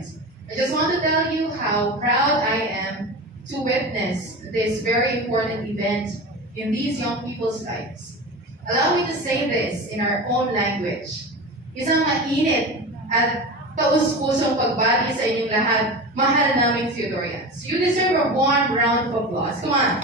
Theodorians. I just want to tell you how proud I am to witness this very important event in these young people's lives. Allow me to say this in our own language. Isang mainit at taus-pusong pagbati sa inyong lahat, mahal naming Theodorians. You deserve a warm round of applause. Come on.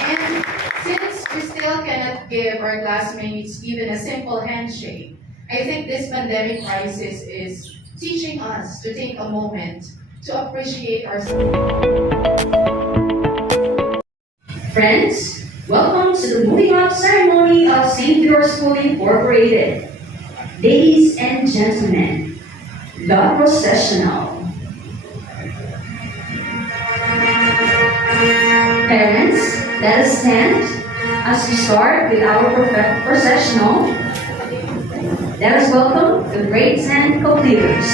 And since we still cannot give our classmates even a simple handshake, I think this pandemic crisis is teaching us to take a moment to appreciate ourselves. Friends, welcome to the moving up ceremony of THEODORE School Incorporated. Ladies and gentlemen, the processional. Parents, let us stand as we start with our processional. Let us welcome the grades and completers.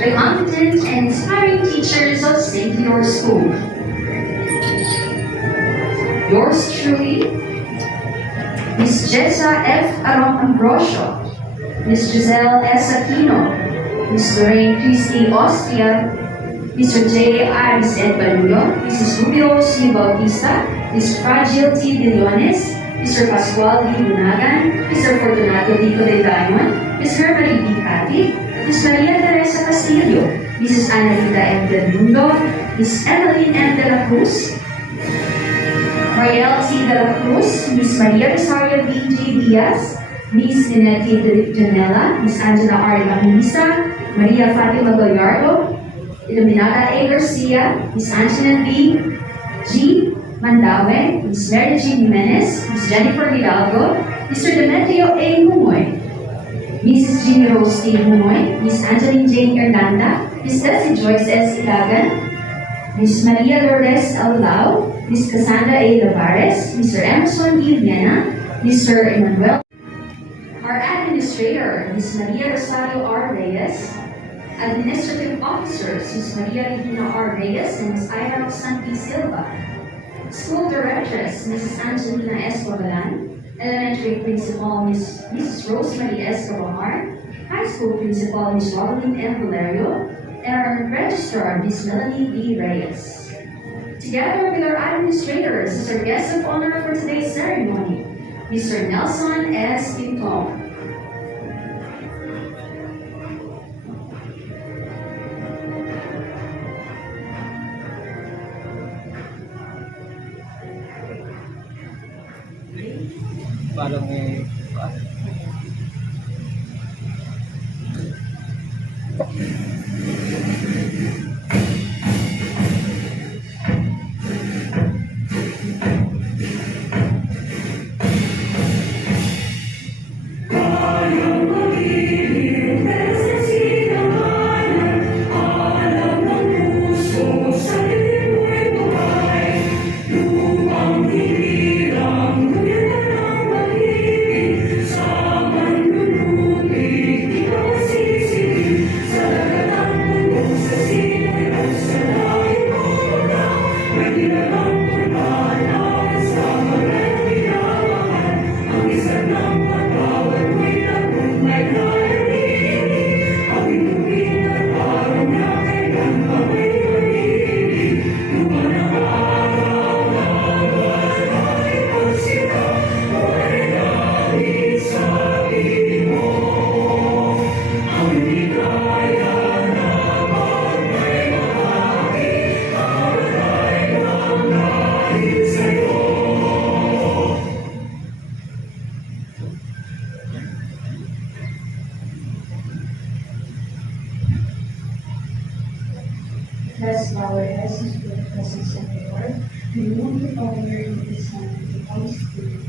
the competent and inspiring teachers of St. THEODORE School. Yours truly, Ms. Jessa F. Ambrosio, Ms. Giselle S. Aquino, Ms. Lorraine Christie Austria, Mr. J. Aris Ed Balullo, Mrs. Rubio C. Bautista, Ms. Fragile T. De Leones, Mr. Pascual D. Bunagan, Mr. Fortunato Rico de Diamond, Ms. Hermary B. Cathy, Ms. Maria Teresa Castillo, Mrs. Analita M. Del Mundo, Ms. Evelyn M. De La Cruz, Mariel T. De La Cruz, Ms. Maria Rosario B. J. Diaz, Ms. Ninette De Janela, Ms. Angela R. Evangelista, Maria Fatima Gallardo, Iluminada A. Garcia, Ms. Antoinette B. G. Mandawe, Ms. Mary G. Jimenez, Ms. Jennifer Hidalgo, Mr. Demetrio A. Humoy, Mrs. Jeannie Rose T. Humoy, Ms. Angeline Jane Hernanda, Ms. Leslie Joyce S. Ilagan, Ms. Maria Lourdes L. Lau, Ms. Cassandra A. Lavares, Mr. Emerson E. Viena, Mr. Emmanuel. Our administrator, Ms. Maria Rosario R. Reyes, administrative officers, Ms. Maria Regina R. Reyes and Ms. Ira Santi Silva, school directress, Mrs. Angelina S. Babalan, elementary principal, Mrs. Rosemary S. Cabahar, high school principal, Ms. Rosaline M. Valerio, and our registrar, Ms. Melanie B. Reyes. Together with our administrators is our guest of honor for today's ceremony, Mr. Nelson S. Pinto. Parang may Bless our essence with the presence of the Lord, and move the Father and the Son and the Holy Spirit.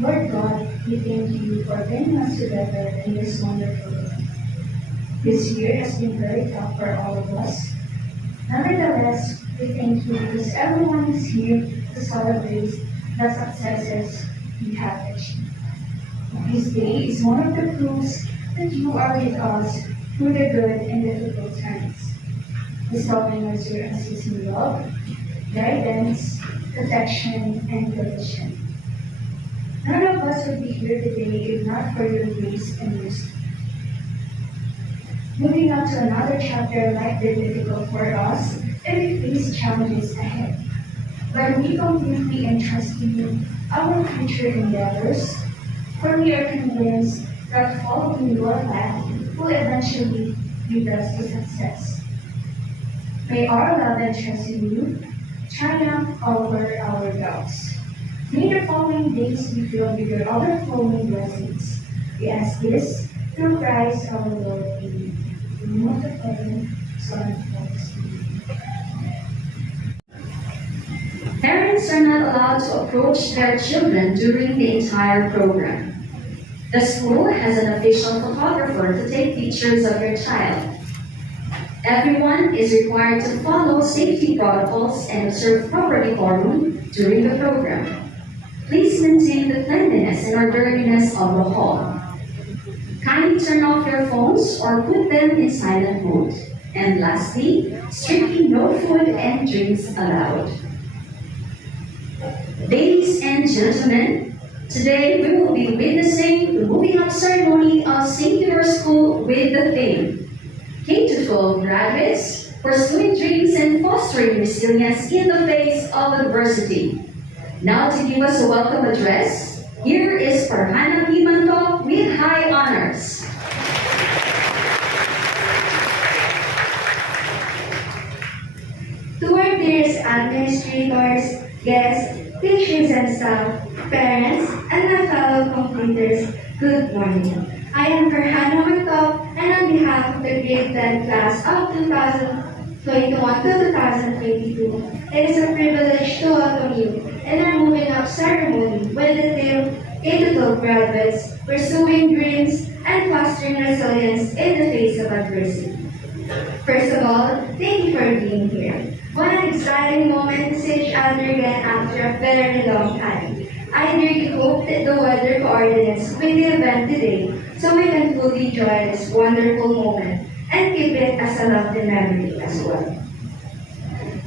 Lord God, we thank you for bringing us together in this wonderful day. This year has been very tough for all of us. Nevertheless, we thank you because everyone is here to celebrate the successes we have achieved. This day is one of the proofs that you are with us through the good and difficult times, bestowing us your unceasing love, guidance, protection, and provision. None of us would be here today if not for your grace and mercy. Moving on to another chapter might be difficult for us if we face challenges ahead. But we completely entrust to you our future endeavors, for we are convinced that following your path will eventually lead us to success. May our love and trust in you triumph over our doubts. May the following days be filled with your overflowing blessings. We ask this through Christ our Lord. Amen. In the name of the Father, Son, and Holy Spirit. Parents are not allowed to approach their children during the entire program. The school has an official photographer to take pictures of your child. Everyone is required to follow safety protocols and observe proper decorum during the program. Please maintain the cleanliness and orderliness of the hall. Kindly turn off your phones or put them in silent mode. And lastly, strictly no food and drinks allowed. Ladies and gentlemen, today we will be witnessing the moving up ceremony of St. THEODORE School with the theme K-12 graduates pursuing dreams and fostering resilience in the face of adversity. Now to give us a welcome address, here is Parhana Pimanto with high honors. To our dearest administrators, guests, teachers and staff, parents, and my fellow completers, good morning. I am Farhana Martop, and on behalf of the grade 10 class of 2021 to 2022, it is a privilege to welcome you in our moving up ceremony with the theme K-12 graduates pursuing dreams and fostering resilience in the face of adversity. First of all, thank you for being here. What an exciting moment to see each other again after a very long time. I really hope that the weather coordinates with the event today so we can fully enjoy this wonderful moment and keep it as a lovely memory as well.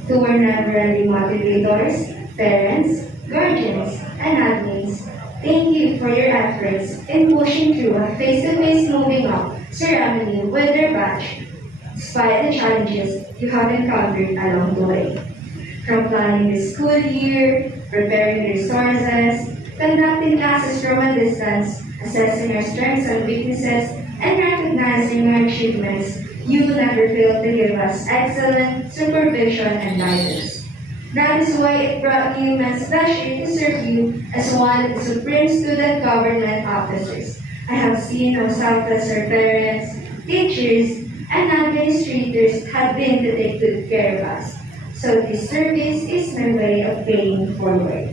To our never-ending motivators, parents, guardians, and admins, thank you for your efforts in pushing through a face-to-face moving up ceremony with their batch despite the challenges you have encountered along the way. From planning the school year, preparing resources, conducting classes from a distance, assessing our strengths and weaknesses, and recognizing our achievements, you never failed to give us excellent supervision and guidance. That is why it brought me immense pleasure to serve you as one of the Supreme Student Government Officers. I have seen how selfless our parents, teachers, and administrators have been to take good care of us. So this service is my way of paying forward.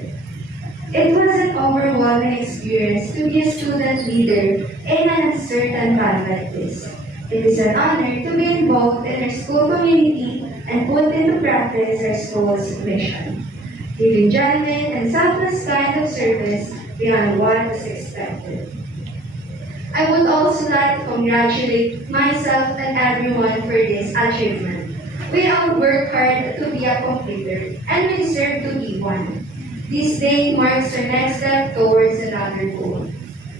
It was an overwhelming experience to be a student leader in an uncertain time like this. It is an honor to be involved in our school community and put into practice our school's mission. Giving genuine and selfless kind of service beyond what was expected. I would also like to congratulate myself and everyone for this achievement. We all work hard to be a completer, and we deserve to be one. This day marks our next step towards another goal.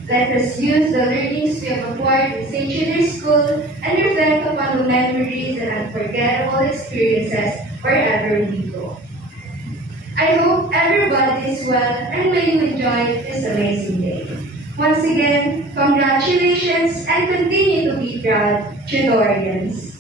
Let us use the learnings we have acquired in St. THEODORE School and reflect upon the memories and unforgettable experiences wherever we go. I hope everybody is well and may you enjoy this amazing day. Once again, congratulations and continue to be proud, Theodorians.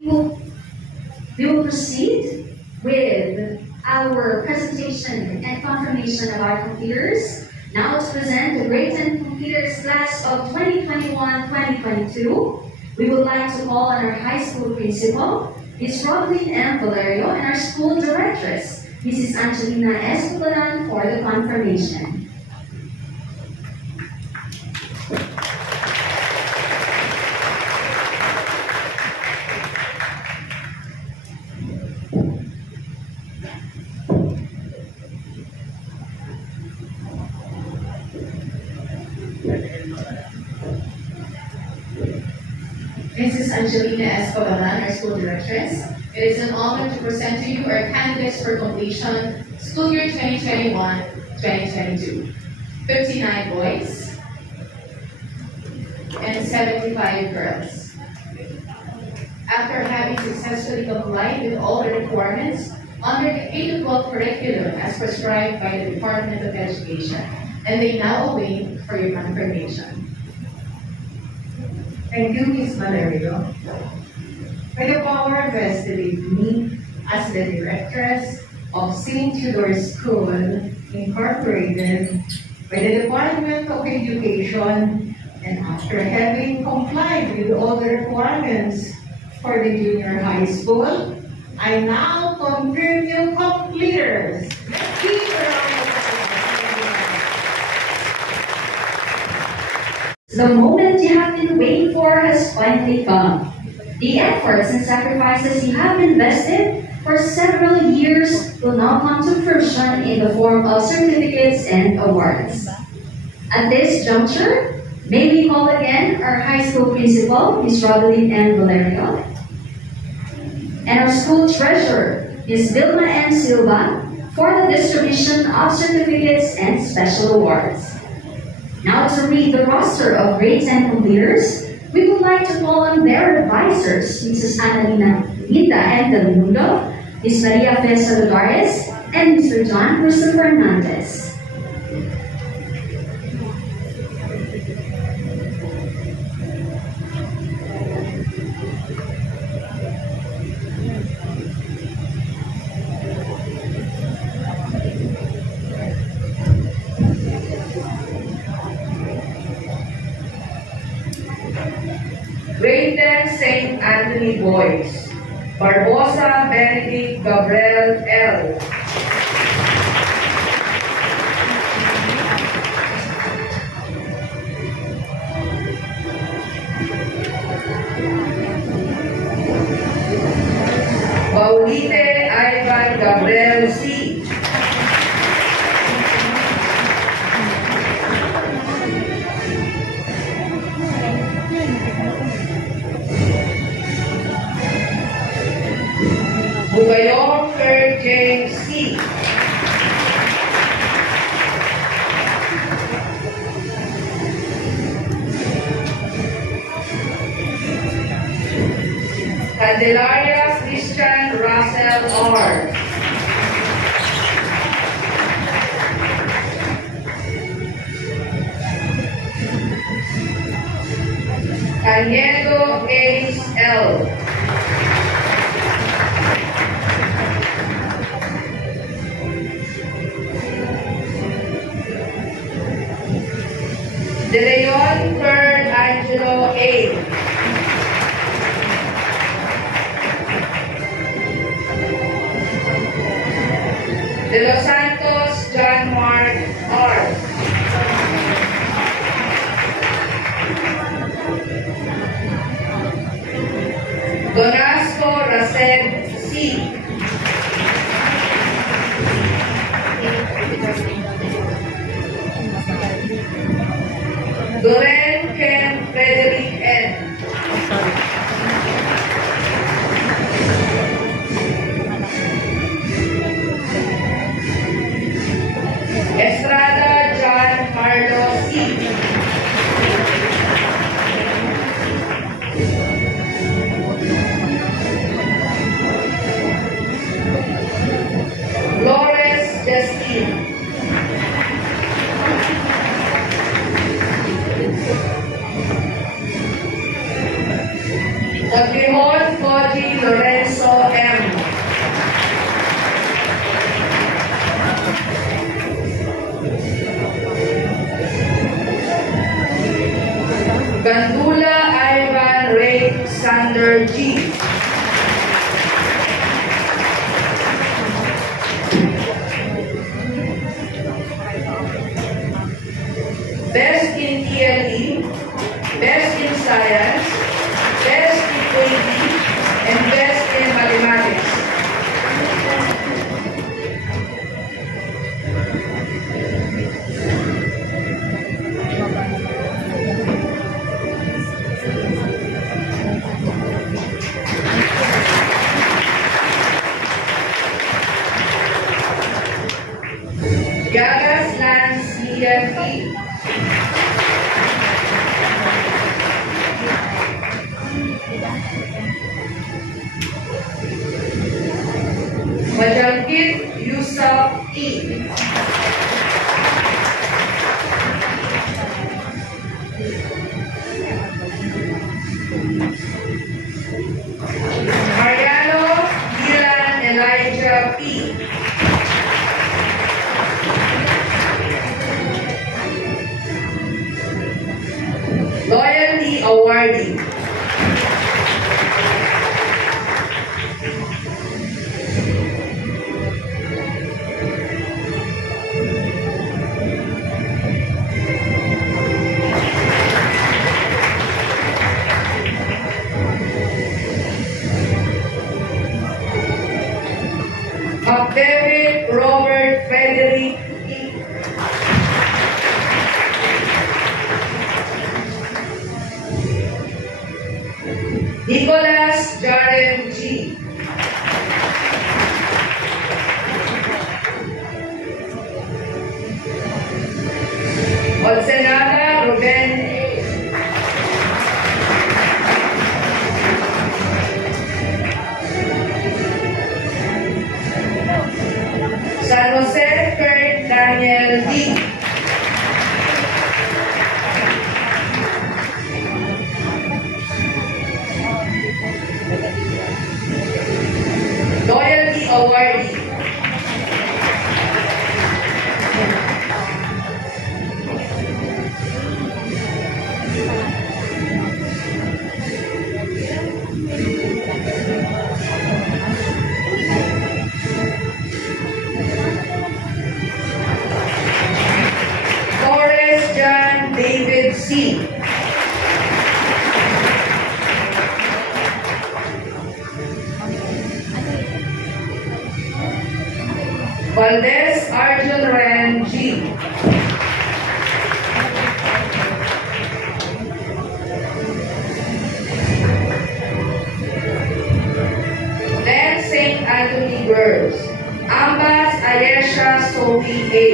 We will proceed with our presentation and confirmation of our computers. Now to present the grade 10 computers class of 2021-2022, we would like to call on our high school principal, Ms. Roblin M. Valerio, and our school directress, Mrs. Angelina S. Bulan, for the confirmation. Mrs. Angelina S. Pagalan, our school directress, it is an honor to present to you our candidates for completion school year 2021-2022. 59 boys and 75 girls. After having successfully complied with all the requirements under the K-12 curriculum as prescribed by the Department of Education, and they now await for your confirmation. Thank you, Ms. Valerio. For the power vested in me as the Directress of St. THEODORE School Incorporated by the Department of Education, and after having complied with all the requirements for the junior high school, I now confirm you completers. Let's give a round of applause. The moment you have been waiting for has finally come. The efforts and sacrifices you have invested for several years will now come to fruition in the form of certificates and awards. At this juncture, may we call again our high school principal, Ms. Rodeline M. Valerio, and our school treasurer, Ms. Vilma M. Silva, for the distribution of certificates and special awards. Now to read the roster of grade 10 completers, we would like to call on their advisors, Mrs. Annalina Minda M. Del Mundo, Ms. Maria Fe Saladares, and Mr. John Christopher Hernandez. Grade 10 St. Anthony Boys, Barbosa Benedict Gabriel L. Paulite Ivan Gabriel C. Bugayong Kurt James C. Candelaria Christian Russell R. Caniedo Ace L. De Leon Kurt Angelo A. De Los Santos John Mark R. Donasco Rased C. Doren Ken Frederick N. Estrada John Carlos C. Flores Justine. Taguig Koji Lorenzo M. Gandula Ivan Ray Sander G. Best in TLE, Best in Science, Best in AP, and Best in Mathematics. Gagas Lance EFE. Majalkit Yusuf E. Mariano Dylan Elijah P. Loyalty Awardee. David Robert Frederick E. Nicholas Jaren G. Olsenada Ruben A. San Jose Kurt Daniel D. Loyalty Awardee. Torres John David C. Valdez Arjun Ren G. Then St. Anthony Girls. Ambas Ayesha Sophie A.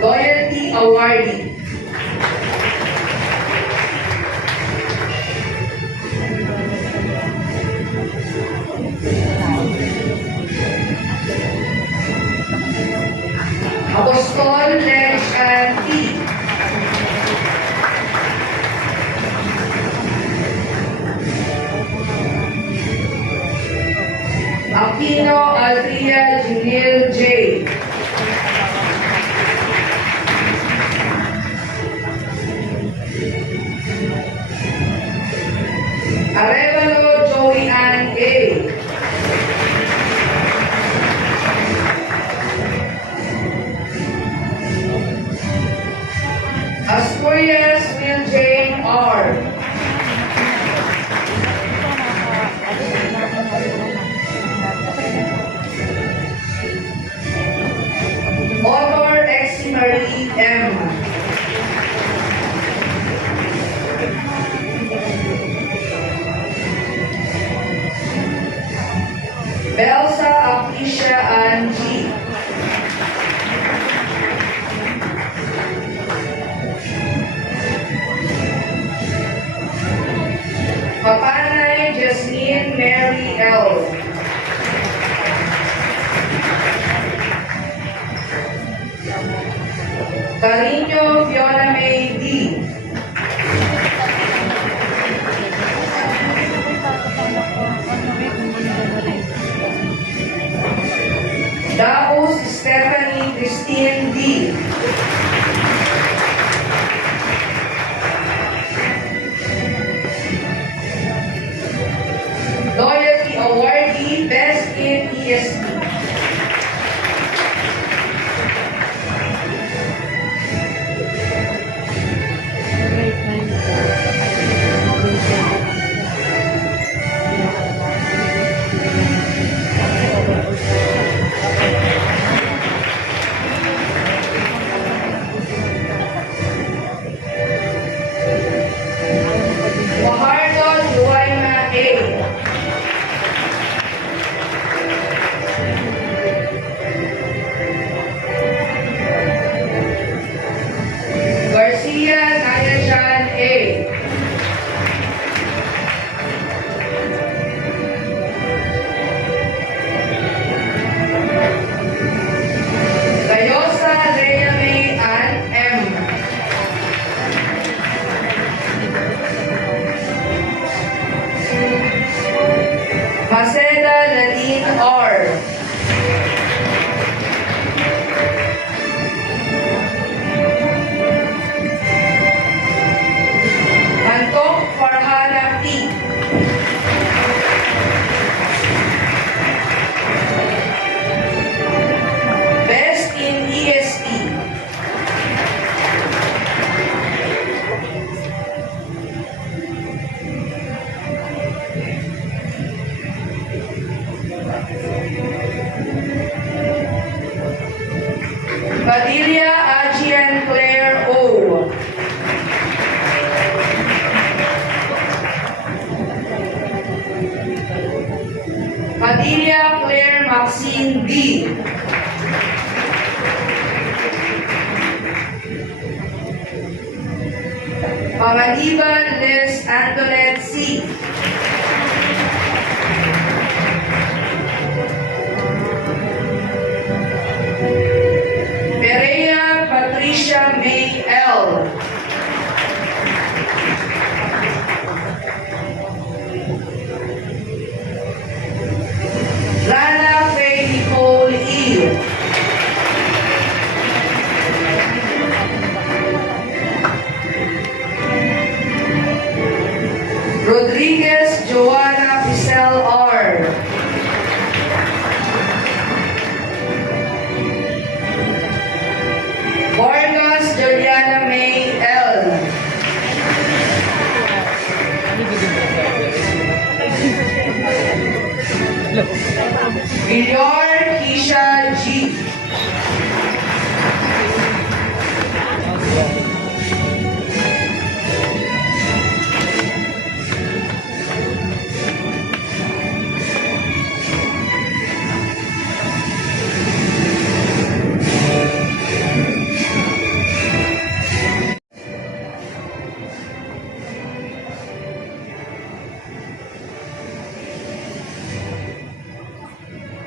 Loyalty Awardee. Apostol Lechan T. Aquino Aldria Junil J. Arevalo Joey Ann A. Asturias Will Jane R. Honor X Marie M. Belsa Apisha Ann G. Papanay Jasmine Mary L. Cariño Fiona May D. Daos Stephanie Christine D. Loyalty Awardee Best in ESP. Fajardo Juaima A. Garcia Nayajan A. Gayosa Leia May Ann M. Maceda Nadine R. Antok Farhana P. Best in ESP. Padilla Ajian Pangaliban Liz Antoinette C. Perea Patricia May L. Rana Faye Nicole E. Rodriguez Joanna Pisel R. Vargas Juliana May L. Villar Keisha G.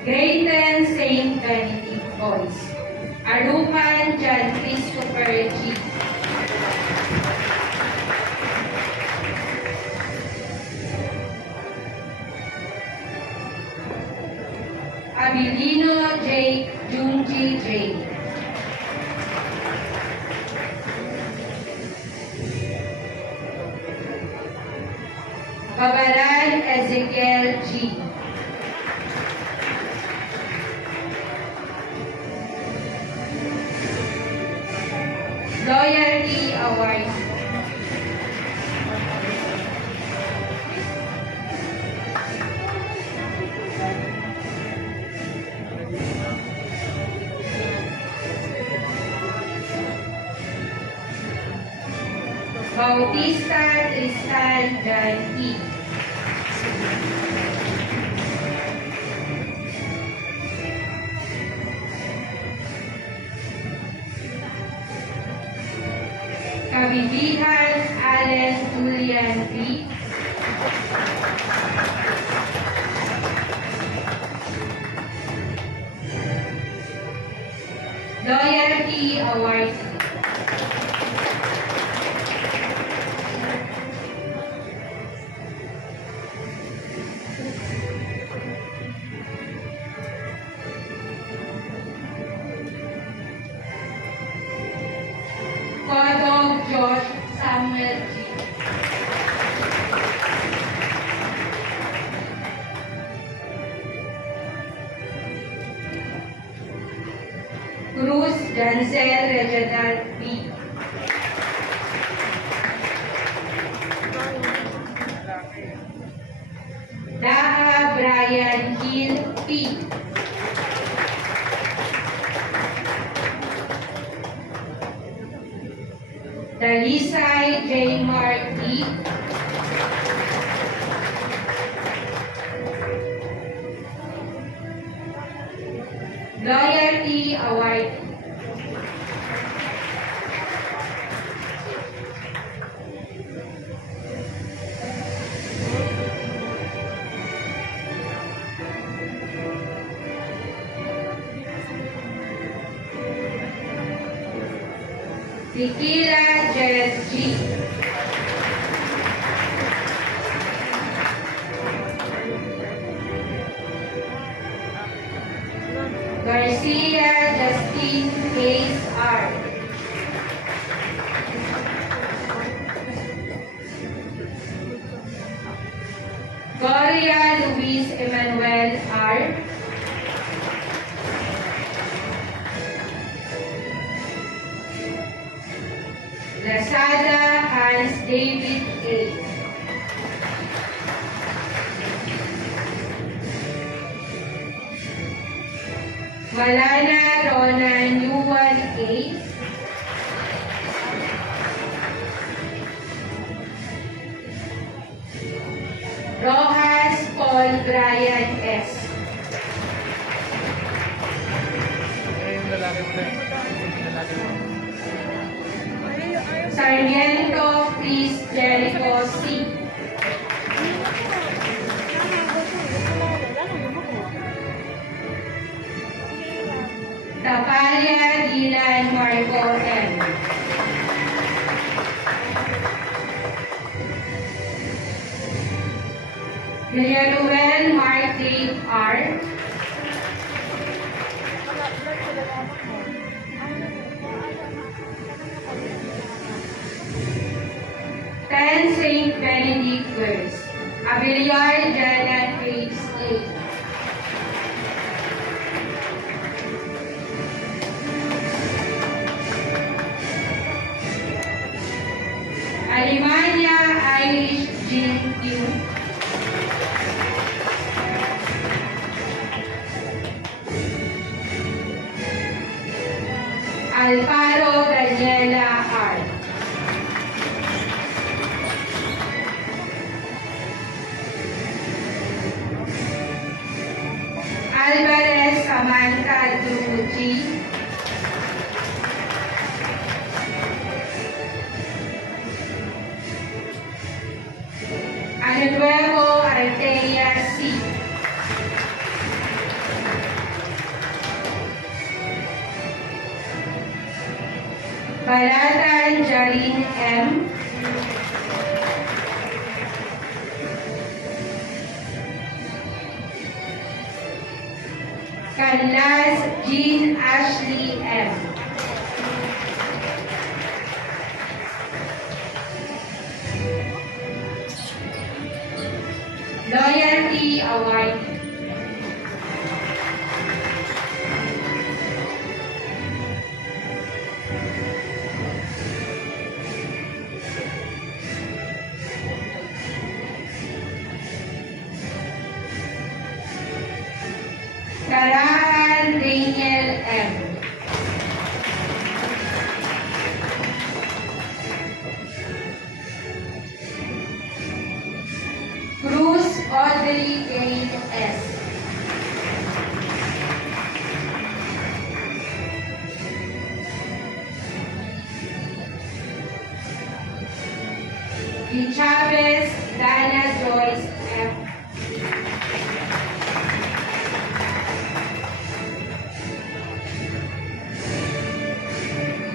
Grade 10 St. Benedict Boys. Arupan John Christopher G. Abilino J. Junji J. Babaran Ezekiel G. Loyalty Award. Bautista Tristan Jan E. Kabibihan Allen Julian B. Loyalty Award. Kodog Josh Samuel G. Cruz Denzel Reginald B. Daha Brian Hill P. Dalisay J. Mark D. Loyalty Award. Tequila Jet G. Garcia Justin Hayes R. Gloria Luis Emmanuel R. Lazada Hans David A. Malana Ronan Yuan A. Rojas Paul Brian S. Yung lalaki mo na. Yung lalaki mo. Sarmiento Chris Natalia Dylan Marco M. Villaruel Mark Dave R. Ten Saint Benedict Girls. Abiliar Janet Phase A. Alemania Irish Jean Q. Alfaro Daniela R. Alvarez Samantha Duguchi. Ano Nuevo Artea C. Balatan Jarine M. Canlas Jean Ashley M. Loyalty Award. Karaan Daniel M. Cruz Audrey Kane S. Di Chavez Dana Joyce F.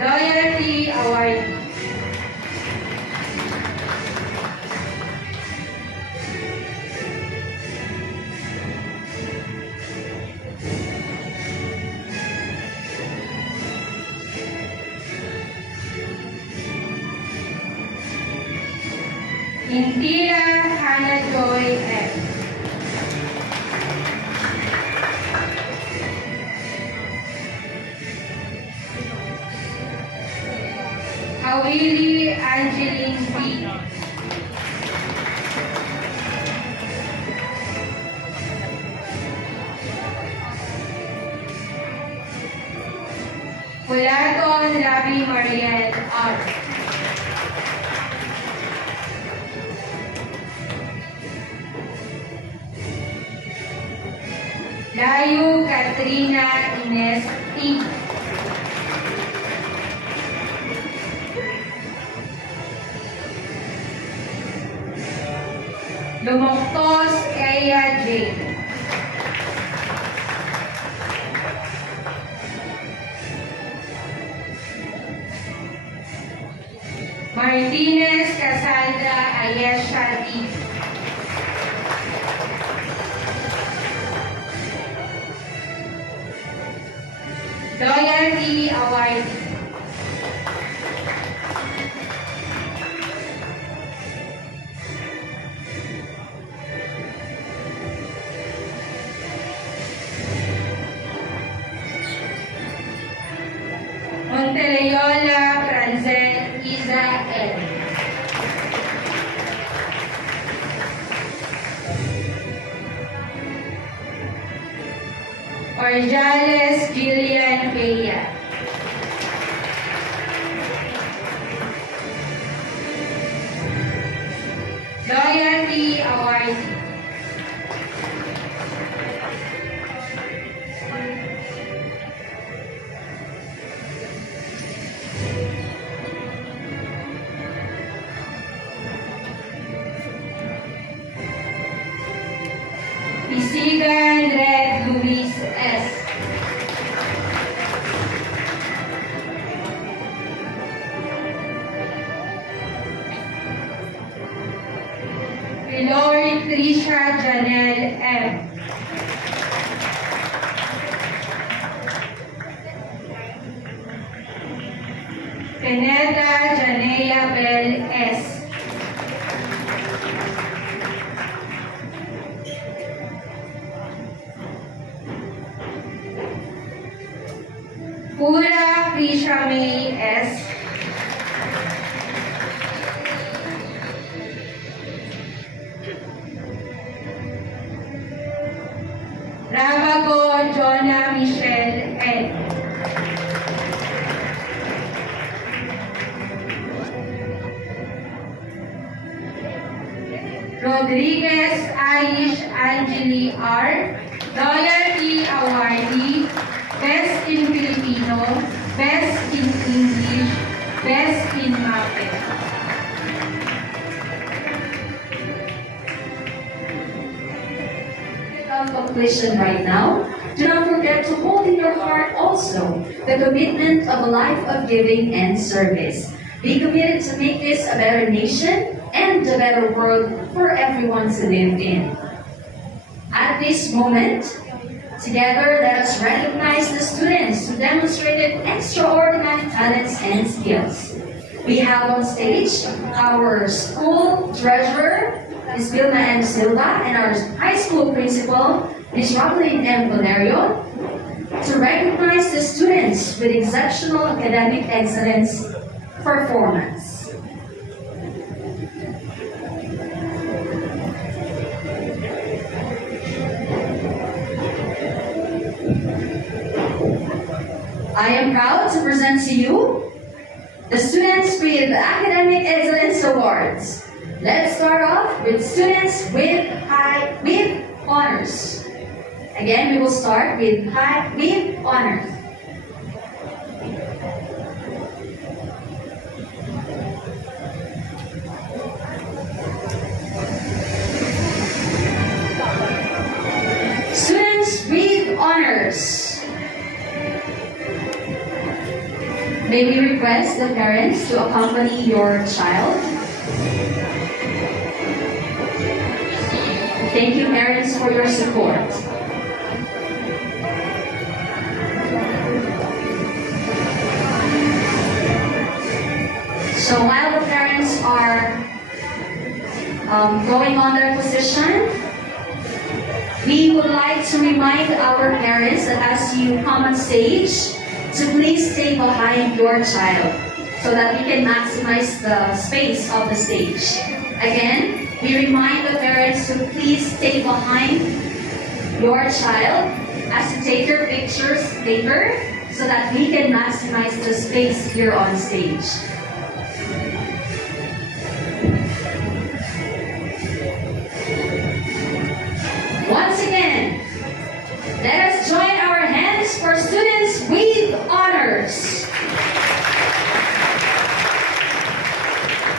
Loyalty Award. Intira Hannah Joy F. Awili Angeline B. Pulaton Labi Mariel R. Layu Katrina Ines T. Lumoktos Kaya J. Martinez Cassandra Ayesha D. Loyalty Award. Monteleola Franzen Isa L. Orjales Jillian Bea. Loyalty Award. Pisigan Red Luis S. Joy Trisha Janelle M. Pineda Janea Bell S. Pura Prisha May S. Ramago Jonah Michelle N. Rodriguez Aish Angeli R. Loyalty Awardee, Best in Filipino, Best in English, Best in Math. Completion right now. Do not forget to hold in your heart also the commitment of a life of giving and service. Be committed to make this a better nation and a better world for everyone to live in. At this moment, together let us recognize the students who demonstrated extraordinary talents and skills. We have on stage our school treasurer, Ms. Vilma M. Silva, and our high school principal, Ms. Roblin M. Valerio, to recognize the students with exceptional academic excellence performance. I am proud to present to you the students with academic excellence awards. Let's start off with students with honors. Again, we will start with honors. Students with honors. May we request the parents to accompany your child? Thank you, parents, for your support. So while the parents are going on their position, we would like to remind our parents that as you come on stage, to please stay behind your child so that we can maximize the space of the stage. Again, we remind the parents to please stay behind your child as you take your pictures later so that we can maximize the space here on stage. Once again, let us join our hands for students with honors.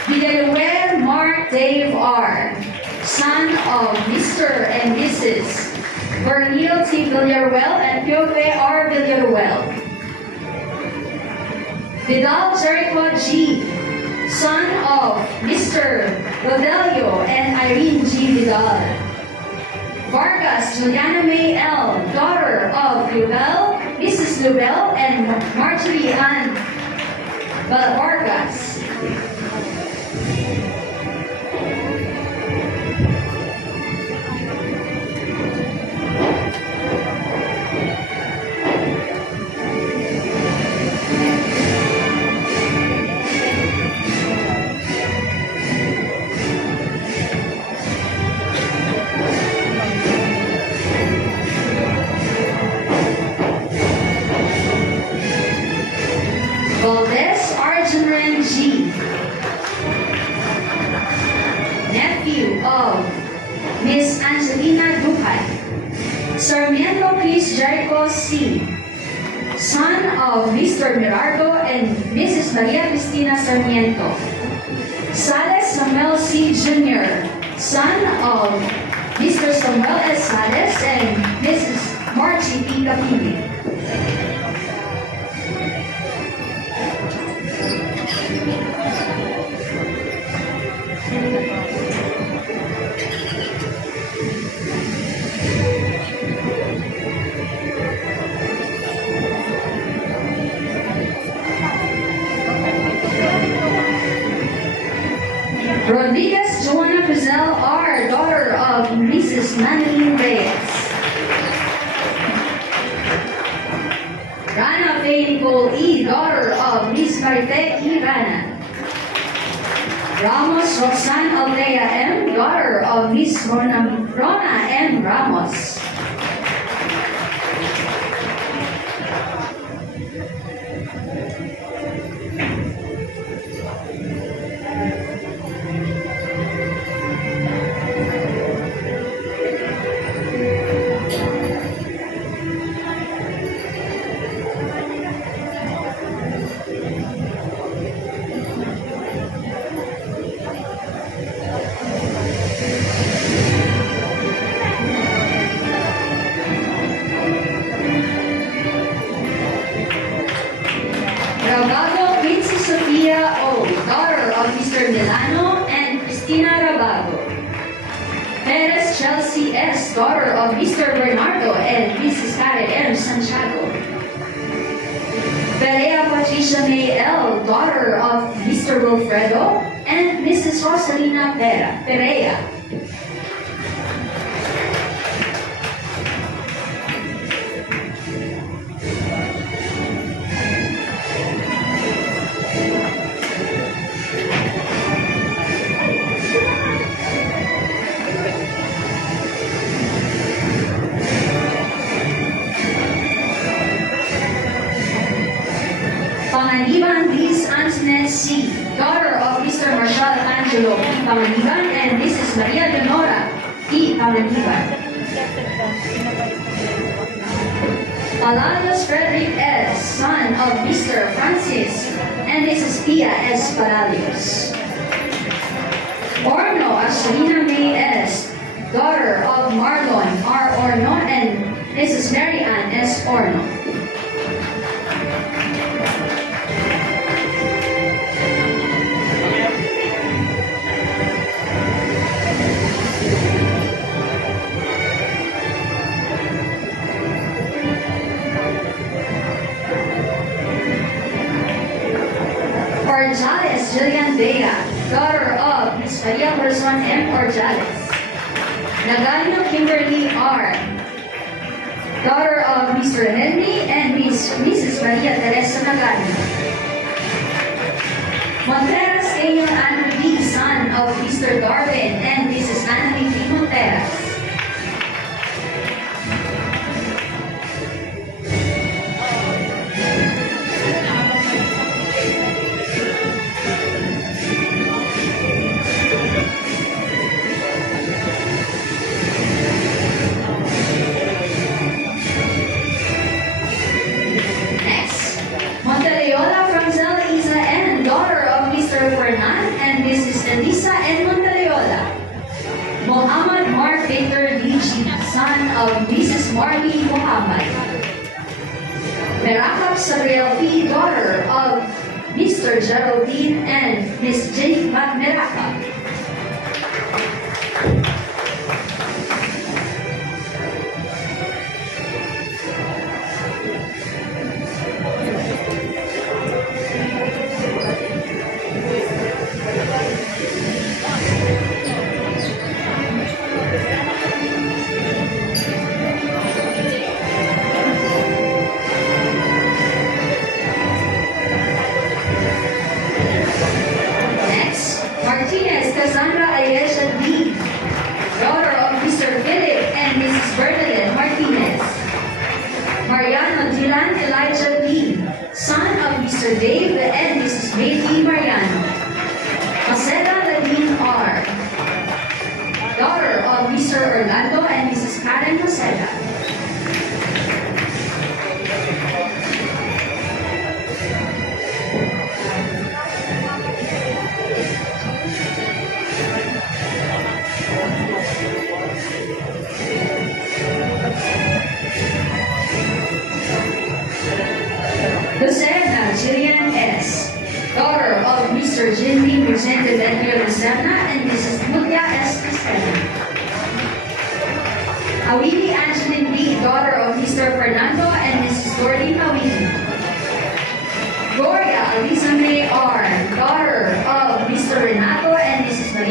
Villaruel Mark Dave R., son of Mr. and Mrs. Bernil T. Villaruel and Piope R. Villaruel. Vidal Jericho G., son of Mr. Rodelio and Irene G. Vidal. Vargas Juliana May L., daughter of Lubel, Mrs. Lubel, and Marjorie Ann Vargas. Valdez Arjun G., nephew of Miss Angelina Ducay. Sarmiento Chris Jericho C., son of Mr. Mirardo and Mrs. Maria Cristina Sarmiento. Sales Samuel C. Jr., son of Mr. Samuel S. Sales and Mrs. Margie P. Capini. Rodriguez Joanna Frizel R., daughter of Mrs. Manilyn Reyes. Rana Faye Nicole E., daughter of Miss Marite E. Rana. Ramos Roxanne Aldea M., daughter of Miss Rona M. Ramos. Rabago Princess Sofia O., daughter of Mr. Milano and Cristina Rabago. Perez Chelsea S., daughter of Mr. Bernardo and Mrs. Karen M. Santiago. Perea Patricia May L., daughter of Mr. Wilfredo and Mrs. Rosalina Perea. Panganiban Liz Antoinette C., daughter of Mr. Marshall Angelo P. Panganiban and Mrs. Maria Leonora P. Panganiban. Palacios Frederick S., son of Mr. Francis and Mrs. Pia S. Palacios. Orno Ashlina May S., daughter of Marlon R. Orno and Mrs. Mary Ann S. Orno. Orjales Jillian Bea, daughter of Miss Maria Corazon M. Orjales. Nagalino Kimberly R., daughter of Mr. Henry and Mrs. Maria Teresa Nagalino. Monteras Kenyon Andrew D., son of Mr. Darwin and Mrs. Annalie D. Monteras. Fernan and Mrs. Elisa N. Montaleola. Muhammad Mark Baker Lichi, son of Mrs. Marley Muhammad. Merakap Sabriel P., daughter of Mr. Geraldine and Miss J. Merakap. Martinez Cassandra Ayesha D., daughter of Mr. Philip and Mrs. Bernadette Martinez. Mariano Dylan Elijah D., son of Mr. Dave and Mrs. Bailey Mariano. Maceda Ladine R., daughter of Mr. Orlando and Mrs. Karen Maceda. Lucerna Jillian S., daughter of Mr. Jindy Vicente Edgar Lucerna and Mrs. Mutia S. Lucerna. Awili Angeline B., daughter of Mr. Fernando and Mrs. Doreen Awili. Gloria Aliza May R., daughter of Mr. Renato and Mrs. Maria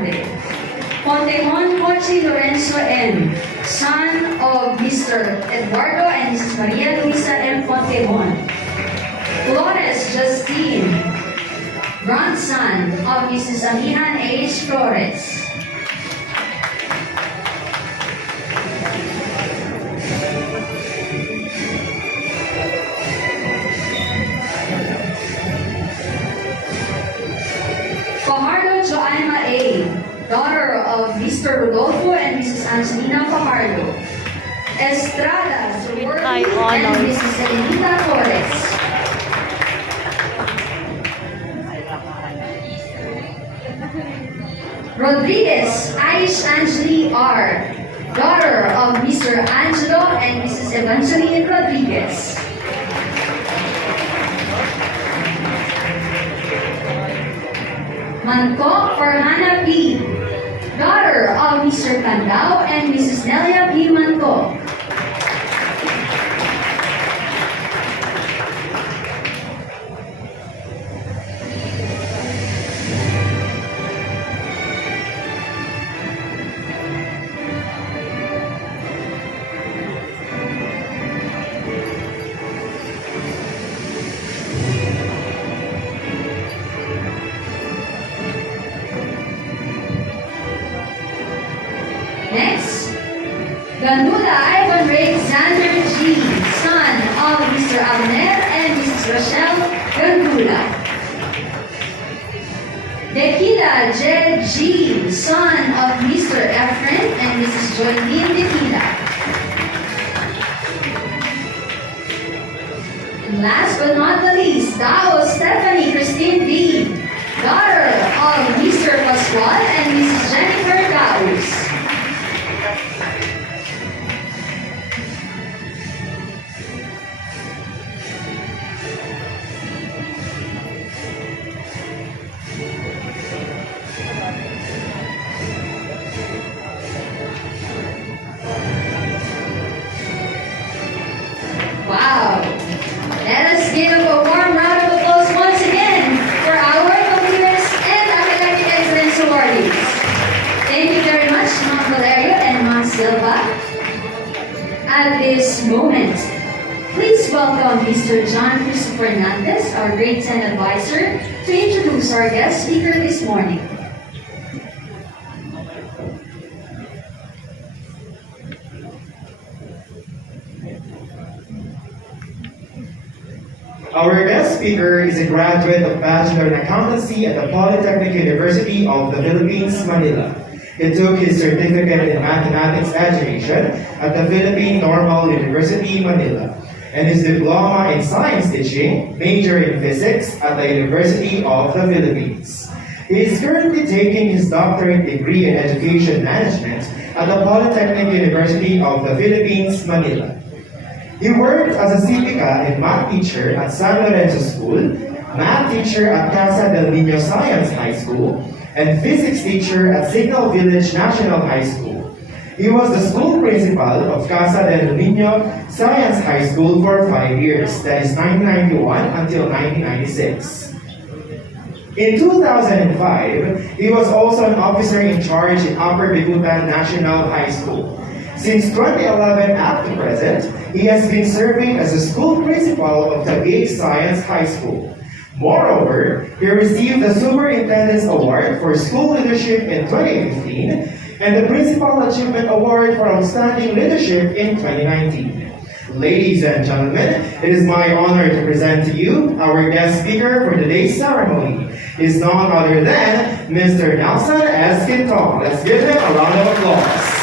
Infante. Pontejon Jose Lorenzo M., son of Mr. Eduardo and Mrs. Maria Luisa M. Pontejon. Flores Justine, grandson of Mrs. Amihan H. Flores. Fajardo Joanna A., daughter of Mr. Rodolfo and Mrs. Angelina Fajardo. Estrada Zuworthy and Mrs. Elenita Torres. Rodriguez Aish Angeli R., daughter of Mr. Angelo and Mrs. Evangeline Rodriguez. Manco Farhana P., daughter of Mr. Candao and Mrs. Nelia P. Manco. Next, Ganuda Ivan Ray Xander G., son of Mr. Abner and Mrs. Rochelle Gandula. Dequila Jed G., son of Mr. Efren and Mrs. Joylene Dequila. And last but not the least, Dao Stephanie Christine B., daughter of Mr. Pascual and Mrs. Jennifer Daus. Wow! Let us give a warm round of applause once again for our computers and academic excellence awardees. Thank you very much, Ma'am Valerio and Ma'am Silva. At this moment, please welcome Mr. John Christopher Hernandez, our grade 10 advisor, to introduce our guest speaker this morning. Our guest speaker is a graduate of Bachelor in Accountancy at the Polytechnic University of the Philippines, Manila. He took his certificate in Mathematics Education at the Philippine Normal University, Manila, and his diploma in Science Teaching, major in Physics at the University of the Philippines. He is currently taking his doctorate degree in Education Management at the Polytechnic University of the Philippines, Manila. He worked as a CPICA and math teacher at San Lorenzo School, math teacher at Casa del Niño Science High School, and physics teacher at Signal Village National High School. He was the school principal of Casa del Niño Science High School for 5 years, that is 1991 until 1996. In 2005, he was also an officer in charge in Upper Bicutan National High School. Since 2011 up to present, he has been serving as the school principal of Taguig Science High School. Moreover, he received the Superintendent's Award for School Leadership in 2015 and the Principal Achievement Award for Outstanding Leadership in 2019. Ladies and gentlemen, it is my honor to present to you our guest speaker for today's ceremony. He is none other than Mr. Nelson S. Quinton. Let's give him a round of applause.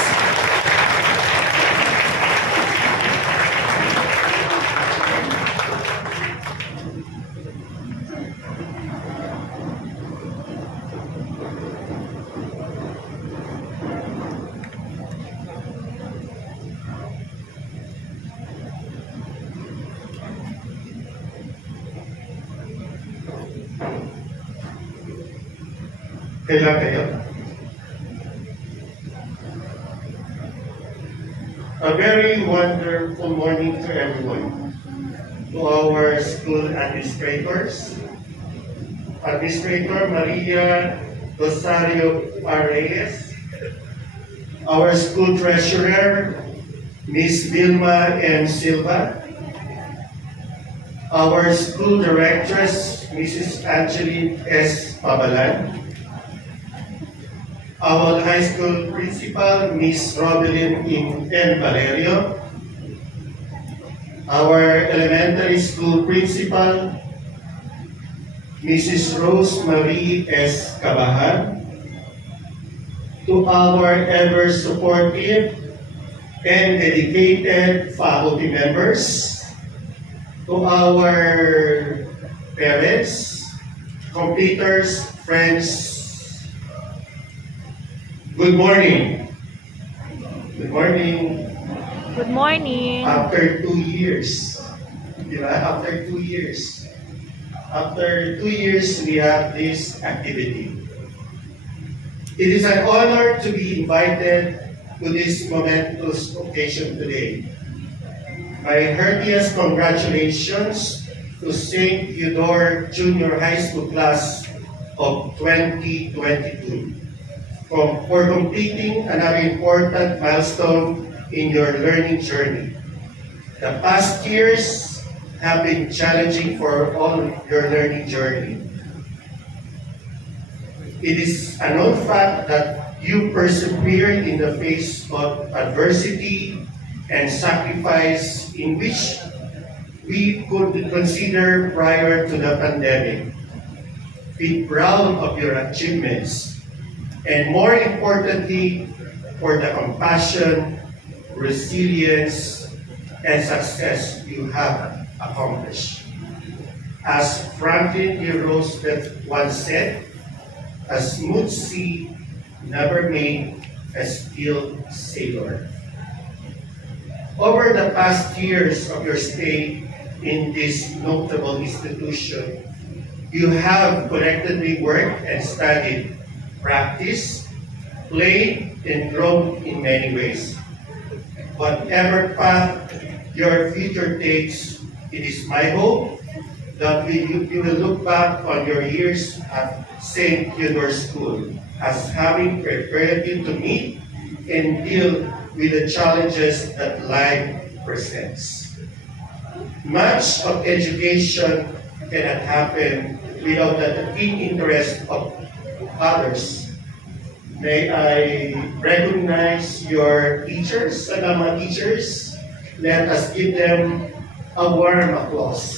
Kailan kayo? A very wonderful morning to everyone. To our school administrators, Administrator Maria Rosario Reyes, our school treasurer, Ms. Vilma M. Silva, our school directress, Mrs. Angeline S. Pabalan, our high school principal, Ms. Robelyn M. Valerio, our elementary school principal, Mrs. Rosemary S. Cabahan, to our ever supportive and dedicated faculty members, to our parents, completers, friends, good morning. Good morning. Good morning. After 2 years, After 2 years. After 2 years, we have this activity. It is an honor to be invited to this momentous occasion today. My heartiest congratulations to St. Theodore Junior High School class of 2022 for completing another important milestone in your learning journey. The past years have been challenging for all your learning journey. It is a known fact that you persevered in the face of adversity and sacrifice in which we could consider prior to the pandemic. Be proud of your achievements, and more importantly, for the compassion, resilience, and success you have accomplished. As Franklin D. Roosevelt once said, a smooth sea never made a skilled sailor. Over the past years of your stay in this notable institution, you have collectively worked and studied, practiced, played, and grown in many ways. Whatever path your future takes, it is my hope that you will look back on your years at St. Theodore School as having prepared you to meet and deal with the challenges that life presents. Much of education cannot happen without the keen interest of others. May I recognize your teachers, mga teachers. Let us give them a warm applause.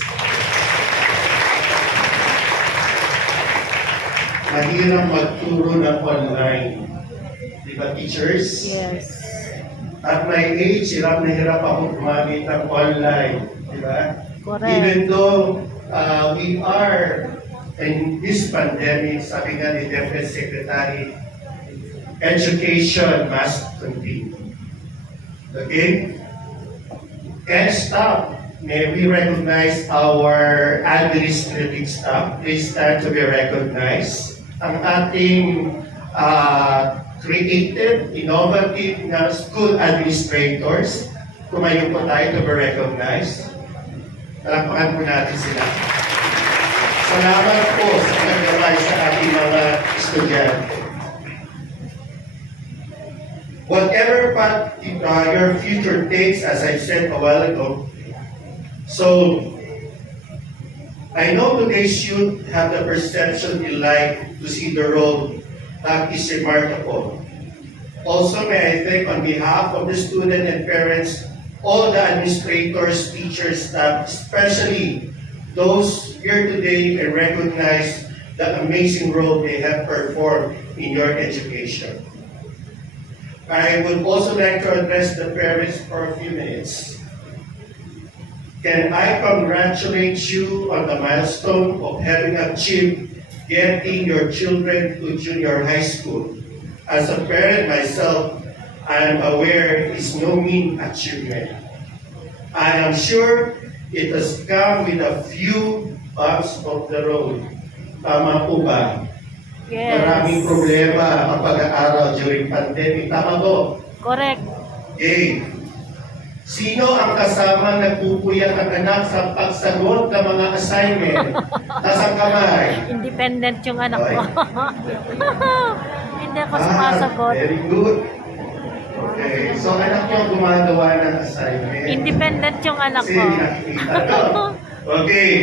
Mahirap magturo ng online. Di ba, teachers? Yes. At my age, hirap na hirap ako gumamit ng online. Di ba? Correct. Even though we are in this pandemic, sabi nga ni Deputy Secretary, education must continue. Okay? Can't stop. May we recognize our administrative staff. Please stand to be recognized. Ang ating creative, innovative na school administrators, tumayo po tayo to be recognized. Talampakan po natin sila. Salamat po sa pagkabay sa ating mga estudyante. Whatever path your future takes, as I said a while ago, so I know today's youth have the perception they like to see the road that is remarkable. Also, may I thank on behalf of the student and parents, all the administrators, teachers, staff, especially those here today, and recognize the amazing role they have performed in your education. I would also like to address the parents for a few minutes. Can I congratulate you on the milestone of having achieved getting your children to junior high school? As a parent myself, I am aware it's no mean achievement. I am sure it has come with a few bumps of the road. Tama po ba? Yes. Maraming problema ang pag-aaral during pandemic. Tama po? Correct. Okay. Sino ang kasama nagpupuyat ang anak sa pagsagot ng mga assignment? Taas ang kamay. Independent yung anak ko. Hindi ako Ah, sumasagot. very good. Okay, so anak niyo gumagawa ng assignment. Independent yung anak Kasi ko. nakikita ko. Okay.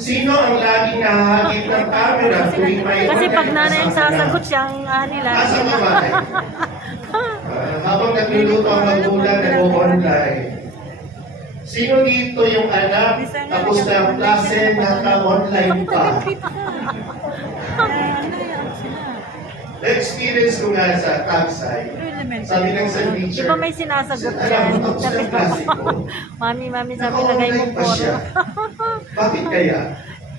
Sino ang laging nahahagip ng camera tuwing may Kasi pag online nanay ang kasama? sasagot siya, ang nila. Asa kamay? Habang nagluluto ang magulang, nag-online. Sino dito yung anak, tapos na ang klase, naka-online pa? Na-experience ko nga sa Tagsay. Sabi ng isang Di teacher, ba may sinasagot alam mo, yan? tapos na ang klase ko. Mami, sabi lagay mo Naka-online pa po. siya. Bakit kaya?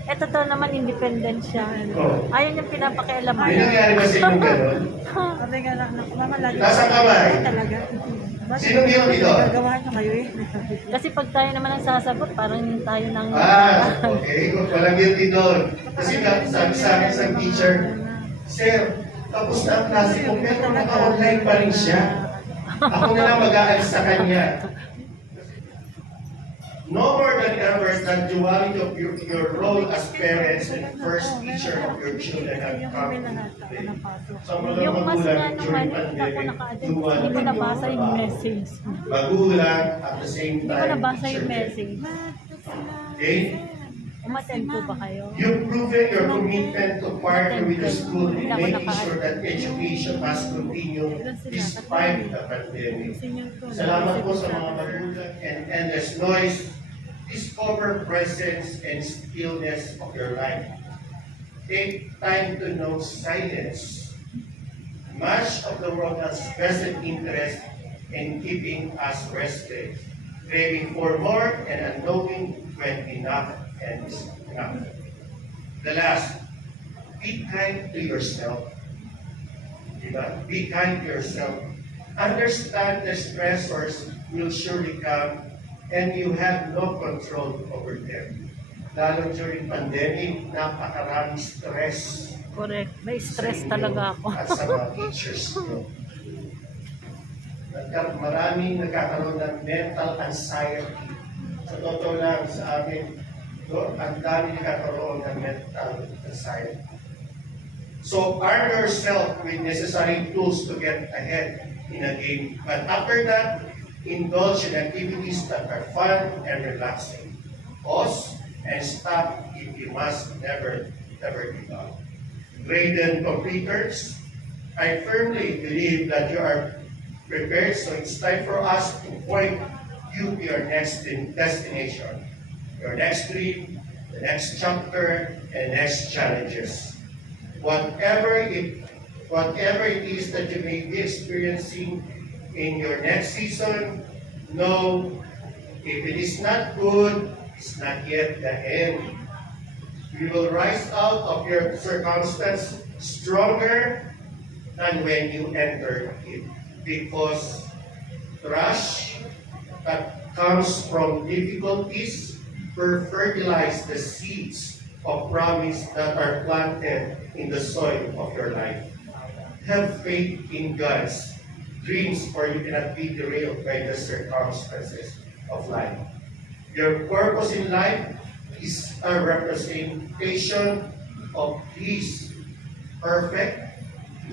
Eh, totoo naman, independent siya. Oh. Ayaw niyang pinapakialaman. May nangyari ba sa inyo gano'n? Taas ang kamay. Sino dito? Kasi pag tayo naman ang sasagot, parang tayo nang... Okay. Walang guilty doon. Kasi sabi sa akin sa teacher, Sir, tapos na ang klase ko, pero naka-online pa rin siya. Ako na lang mag-aalis sa kanya. No more than ever that duality of your role as parents and first teacher of your children have come into play. Sa mga Yung mas magulang nga naman, during hindi ako pandemic, naka-attend. dual Hindi ko nabasa yung trabaho. message. Magulang at the same Hindi ko time nabasa yung teacher. message. Okay? Umattend po ba kayo? You've proven your commitment to partner with the school in Hindi ako making naka-attend. sure that education must continue despite the pandemic. Salamat po sa mga magulang and endless noise. Discover presence and stillness of your life. Take time to know silence. Much of the world has vested interest in keeping us rested, craving for more and unknowing when enough and is enough. The last, be kind to yourself. Diba? Be kind to yourself. Understand the stressors will surely come and you have no control over them. Lalo during pandemic, napakaraming stress. Correct. May stress sa inyo talaga ako. At sa mga teachers nyo. Maraming nagkakaroon ng mental anxiety. Sa totoo lang sa amin, ang dami nagkakaroon ng mental anxiety. So arm yourself with necessary tools to get ahead in a game. But after that, indulge in activities that are fun and relaxing. Pause and stop if you must never give up. Graded completers, I firmly believe that you are prepared, so it's time for us to point you to your next destination, your next dream, the next chapter, and next challenges. Whatever it is that you may be experiencing in your next season, know if it is not good, it's not yet the end. You will rise out of your circumstance stronger than when you entered it, because trash that comes from difficulties will fertilize the seeds of promise that are planted in the soil of your life. Have faith in God's dreams, for you cannot be derailed by the circumstances of life. Your purpose in life is a representation of His perfect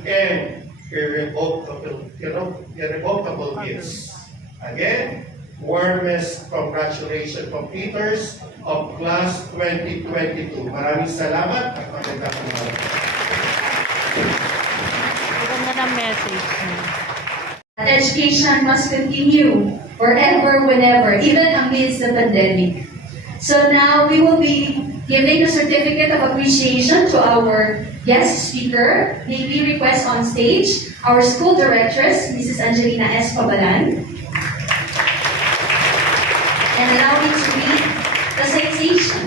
and irrevocable gifts. Again, warmest congratulations, completers of class 2022. Maraming salamat at magandang umaga. Ganda ng message. Education must continue forever, whenever, even amidst the pandemic. So now we will be giving a certificate of appreciation to our guest speaker. May we request on stage our school directress, Mrs. Angelina S. Pabalan. And allow me to read the citation.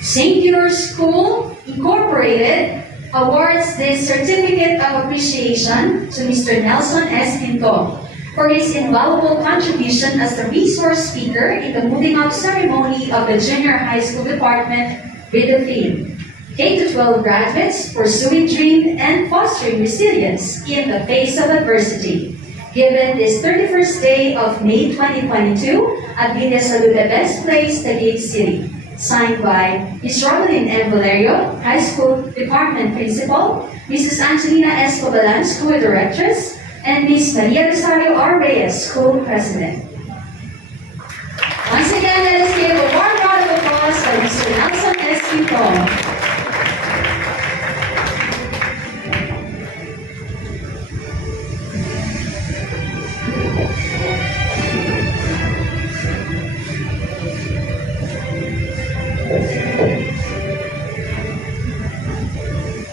St. THEODORE School Incorporated awards this certificate of appreciation to Mr. Nelson S. Pinto, for his invaluable contribution as the resource speaker in the moving up ceremony of the Junior High School Department with the theme K-12 graduates pursuing dream and fostering resilience in the face of adversity. Given this 31st day of May 2022 at Villa Salud Best Place, Taguig City. Signed by Ms. Rosalyn M. Valerio, High School Department Principal, Mrs. Angelina S. Cobalan, School Directress, and Ms. Maria Rosario R. Reyes, School President. Once again, let us give a warm round of applause for Mr. Nelson S. Quintón.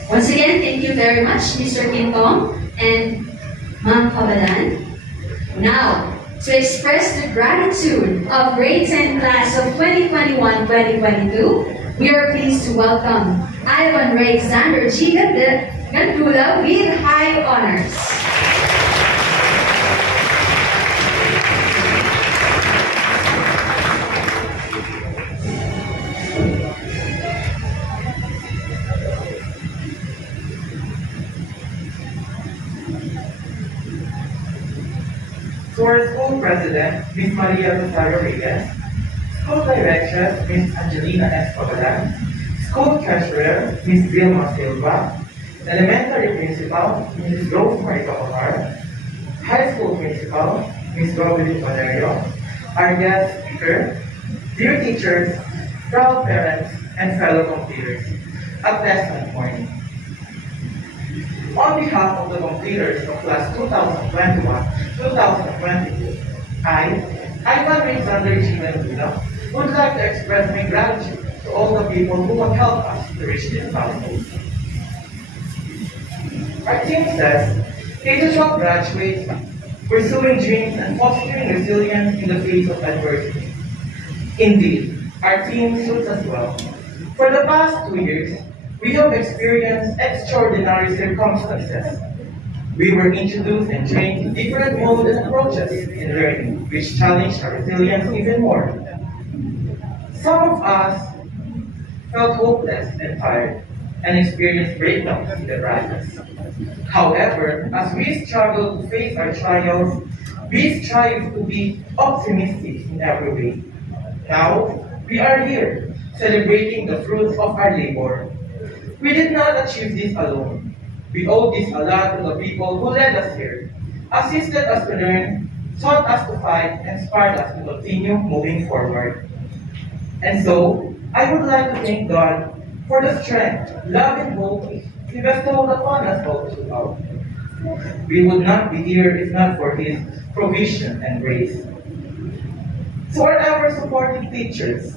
Once again, thank you very much, Mr. Quintón and Ma'am Cobalan. Now, to express the gratitude of grade 10 class of 2021-2022, we are pleased to welcome Ivan Ray Xander G. Gandula with high honors. To our school president, Ms. Maria Rosario Reyes, school directress, Ms. Angelina S. Cobalan, school treasurer, Ms. Vilma Silva, elementary principal, Mrs. Rosemary Caponar, high school principal, Ms. Rosalyn Valerio, our guest speaker, dear teachers, proud parents, and fellow completers, a pleasant morning. On behalf of the completers of class 2021-2022, I, Ivan Alexander G. Gandula, would like to express my gratitude to all the people who have helped us to reach this milestone. Our team says, K-12 graduates pursuing dreams and fostering resilience in the face of adversity. Indeed, our team suits us well. For the past 2 years, we have experienced extraordinary circumstances. We were introduced and trained to different modes and approaches in learning, which challenged our resilience even more. Some of us felt hopeless and tired and experienced breakdowns in the process. However, as we struggle to face our trials, we strive to be optimistic in every way. Now, we are here, celebrating the fruits of our labor. We did not achieve this alone. We owe this a lot to the people who led us here, assisted us to learn, taught us to fight, and inspired us to continue moving forward. And so, I would like to thank God for the strength, love, and hope He bestowed upon us all throughout. We would not be here if not for His provision and grace. To our ever supporting teachers,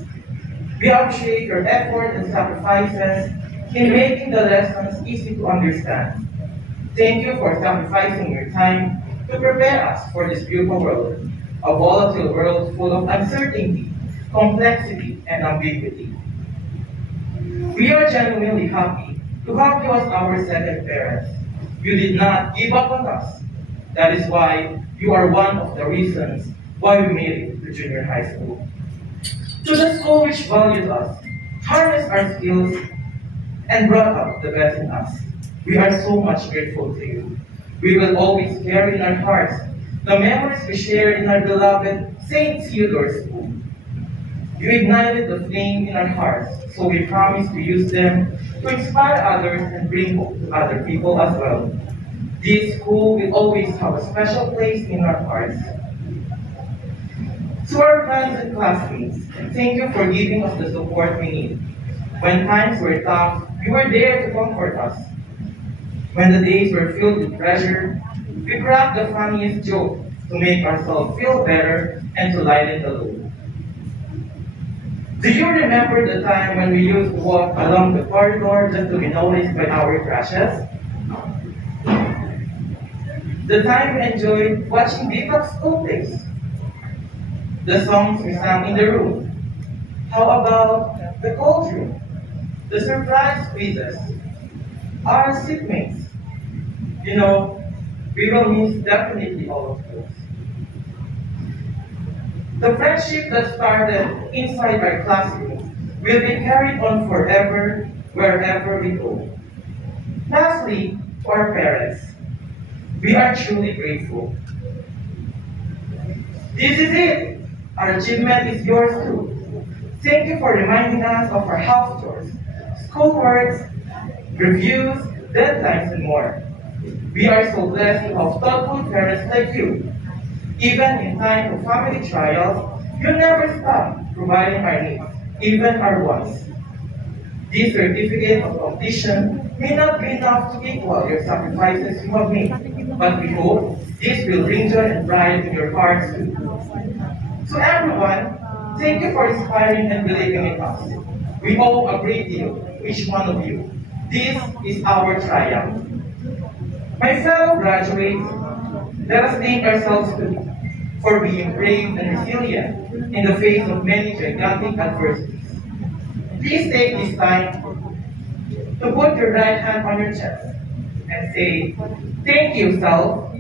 we appreciate your effort and sacrifices in making the lessons easy to understand. Thank you for sacrificing your time to prepare us for this beautiful world, a volatile world full of uncertainty, complexity, and ambiguity. We are genuinely happy to have you as our second parents. You did not give up on us. That is why you are one of the reasons why we made it to junior high school. To the school which values us, harnessed our skills, and brought out the best in us, we are so much grateful to you. We will always carry in our hearts the memories we shared in our beloved St. THEODORE School. You ignited the flame in our hearts, so we promise to use them to inspire others and bring hope to other people as well. This school will always have a special place in our hearts. To our friends and classmates, thank you for giving us the support we need. When times were tough, you were there to comfort us. When the days were filled with pressure, we cracked the funniest joke to make ourselves feel better and to lighten the load. Do you remember the time when we used to walk along the corridor just to be noticed by our crushes? The time we enjoyed watching Deepak's school plays? The songs we sang in the room? How about the cold room? The surprise quizzes? Our seatmates? You know, we will miss definitely all of those. The friendship that started inside our classroom will be carried on forever wherever we go. Lastly, to our parents, we are truly grateful. This is it. Our achievement is yours too. Thank you for reminding us of our house chores, schoolwork, reviews, deadlines, and more. We are so blessed to have thoughtful parents like you. Even in time of family trials, you never stop providing our needs, even our wants. This certificate of completion may not be enough to equal your sacrifices you have made, but we hope this will bring joy and pride in your hearts too. So everyone, thank you for inspiring and believing in us. We owe a great deal to each one of you. This is our triumph. My fellow graduates, let us thank ourselves too for being brave and resilient in the face of many gigantic adversities. Please take this time to put your right hand on your chest and say, thank you, self.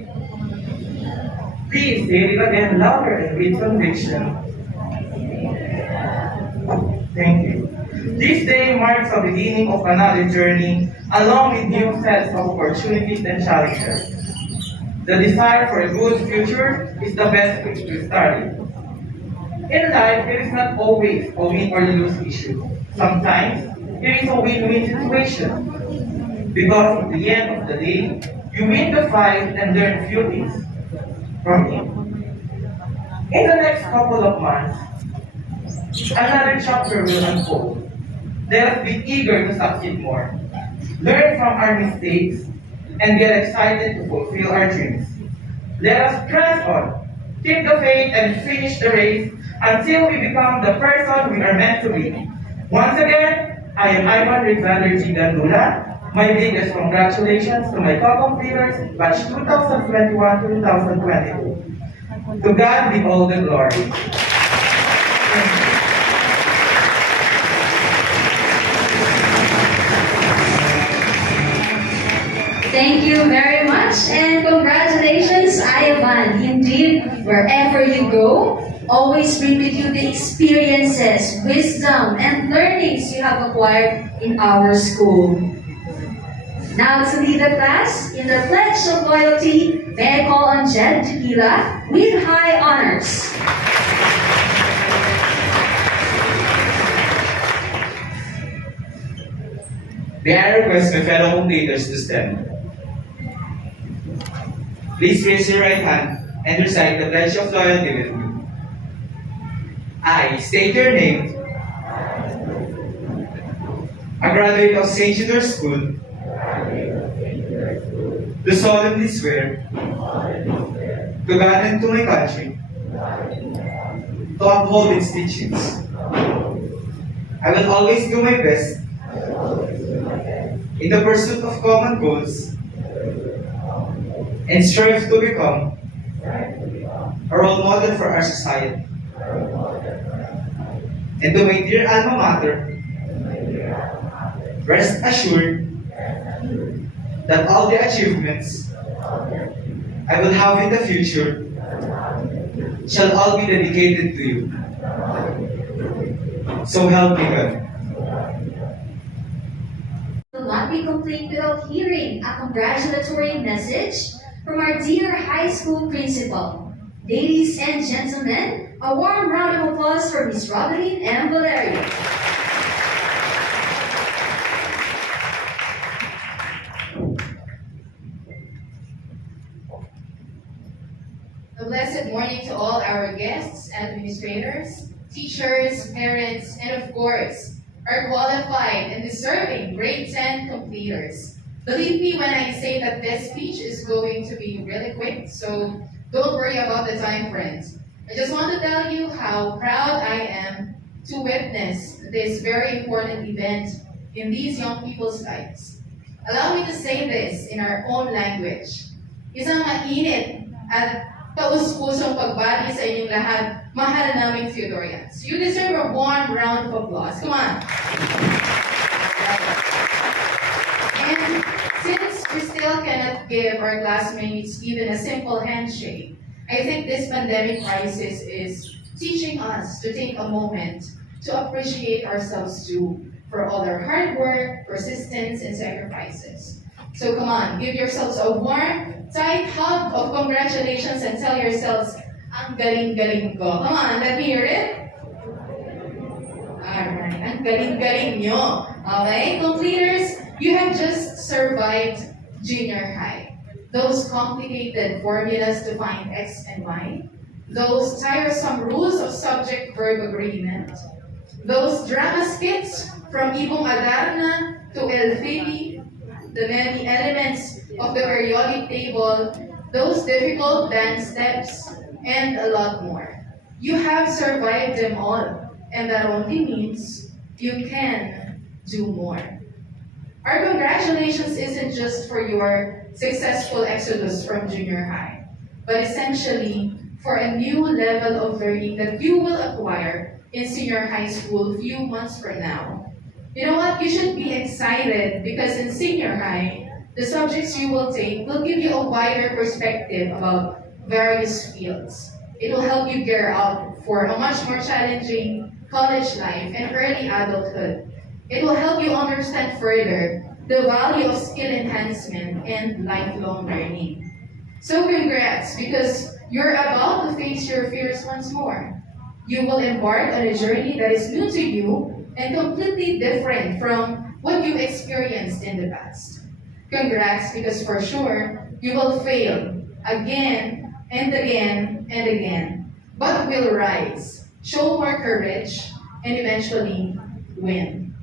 Please say it again louder and with conviction. Thank you. This day marks the beginning of another journey along with new sets of opportunities and challenges. The desire for a good future is the best way to start it. In life, it is not always a win or lose issue. Sometimes, it is a win-win situation. Because at the end of the day, you win the fight and learn few things from it. In the next couple of months, another chapter will unfold. Let us be eager to succeed more, learn from our mistakes, and get excited to fulfill our dreams. Let us press on, keep the faith, and finish the race until we become the person we are meant to be. Once again, I am Ivan Alexander G. Gandula. My biggest congratulations to my co-completers, batch 2021-2022. To God be all the glory. Thank you. Thank you very much and congratulations, Ivan. Indeed, wherever you go, always bring with you the experiences, wisdom, and learnings you have acquired in our school. Now to lead the class in the Pledge of Loyalty, may I call on Jed Tequila with high honors. May I request my fellow completers to stand. Please raise your right hand and recite the Pledge of Loyalty with me. I state your name. A graduate of St. THEODORE School. Do solemnly swear to God and to my country to uphold its teachings. I will always do my best in the pursuit of common goals and strive to become a role model for our society. And to my dear alma mater, rest assured that all the achievements I will have in the future shall all be dedicated to you. So help me God. Will not be complete without hearing a congratulatory message from our dear high school principal. Ladies and gentlemen, a warm round of applause for Miss Robeline M. Valerio. A blessed morning to all our guests, administrators, teachers, parents, and of course, our qualified and deserving grade 10 completers. Believe me when I say that this speech is going to be really quick, so don't worry about the time, friends. I just want to tell you how proud I am to witness this very important event in these young people's lives. Allow me to say this in our own language. Isang mainit at taus-pusong pagbati sa inyong lahat, mahal naming Theodorians. You deserve a warm round of applause. Come on. And since we still cannot give our classmates even a simple handshake, I think this pandemic crisis is teaching us to take a moment to appreciate ourselves too for all their hard work, persistence, and sacrifices. So come on, give yourselves a warm, tight hug of congratulations and tell yourselves, ang galing-galing ko. Come on, let me hear it. Alright, ang galing-galing nyo. Okay, completers, you have just survived junior high. Those complicated formulas to find X and Y, those tiresome rules of subject-verb agreement, those drama skits from Ibong Adarna to El Fili, the many elements of the periodic table, those difficult dance steps, and a lot more. You have survived them all, and that only means you can do more. Our congratulations isn't just for your successful exodus from junior high, but essentially for a new level of learning that you will acquire in senior high school a few months from now. You know what? You should be excited because in senior high, the subjects you will take will give you a wider perspective about various fields. It will help you gear up for a much more challenging college life and early adulthood. It will help you understand further the value of skill enhancement and lifelong learning. So congrats, because you're about to face your fears once more. You will embark on a journey that is new to you and completely different from what you experienced in the past. Congrats, because for sure, you will fail again and again and again, but will rise, show more courage, and eventually win.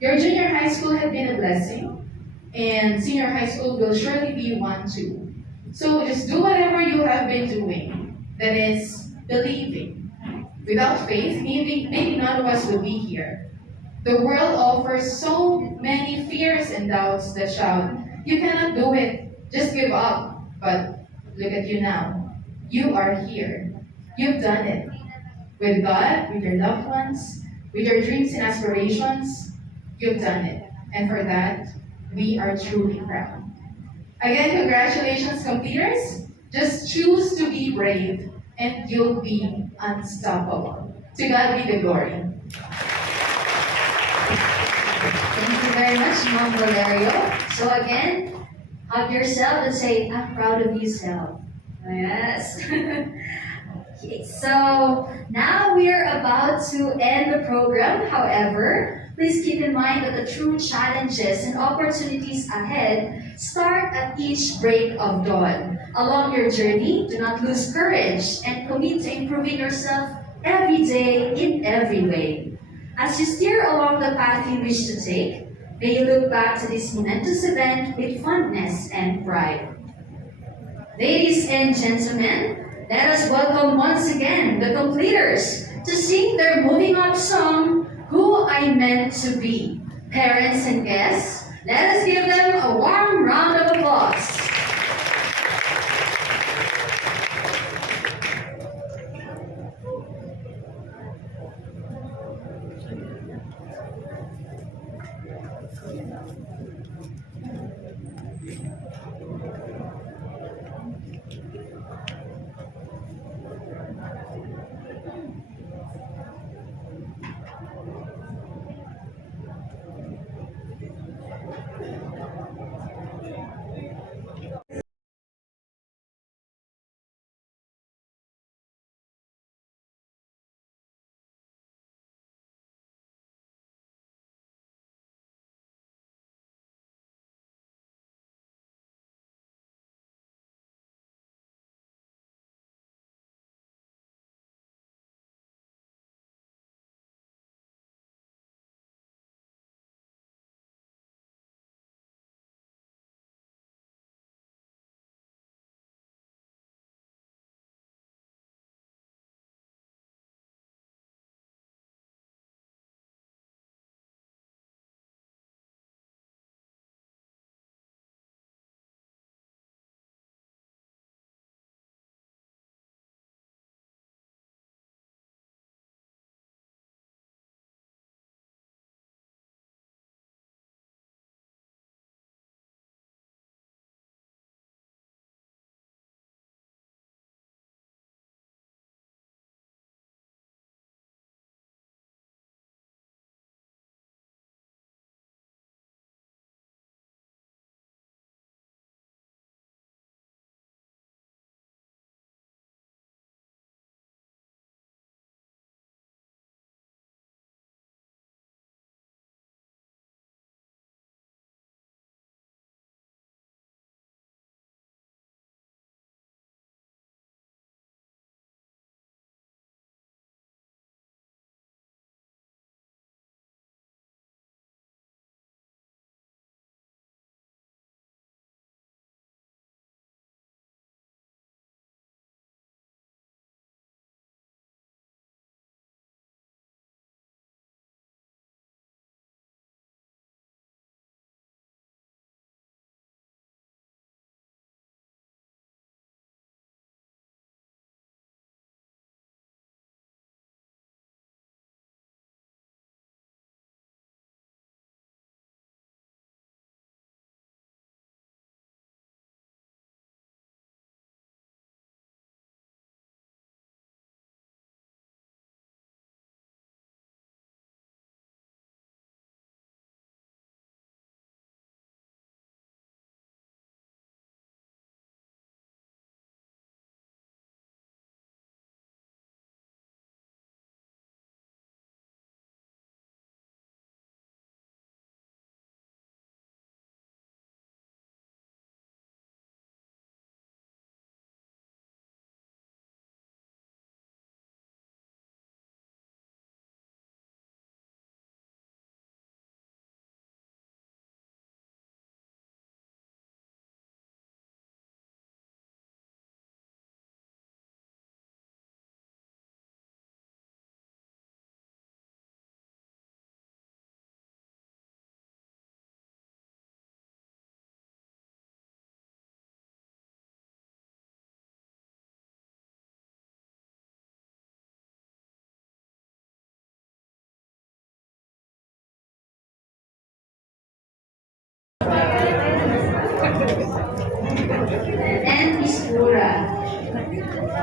Your junior high school had been a blessing, and senior high school will surely be one too. So just do whatever you have been doing, that is, believing. Without faith, maybe none of us would be here. The world offers so many fears and doubts that shout, you cannot do it, just give up. But look at you now. You are here. You've done it. With God, with your loved ones, with your dreams and aspirations, you've done it. And for that, we are truly proud. Again, congratulations, completers. Just choose to be brave and you'll be unstoppable. To God be the glory. Thank you very much, Mom Valerio. So again, hug yourself and say, I'm proud of you, self. Yes. Okay, so now we are about to end the program. However, please keep in mind that the true challenges and opportunities ahead start at each break of dawn. Along your journey, do not lose courage and commit to improving yourself every day in every way. As you steer along the path you wish to take, may you look back to this momentous event with fondness and pride. Ladies and gentlemen, let us welcome once again the completers to sing their moving up song, Who I Meant to Be. Parents and guests, let us give them a warm round of applause.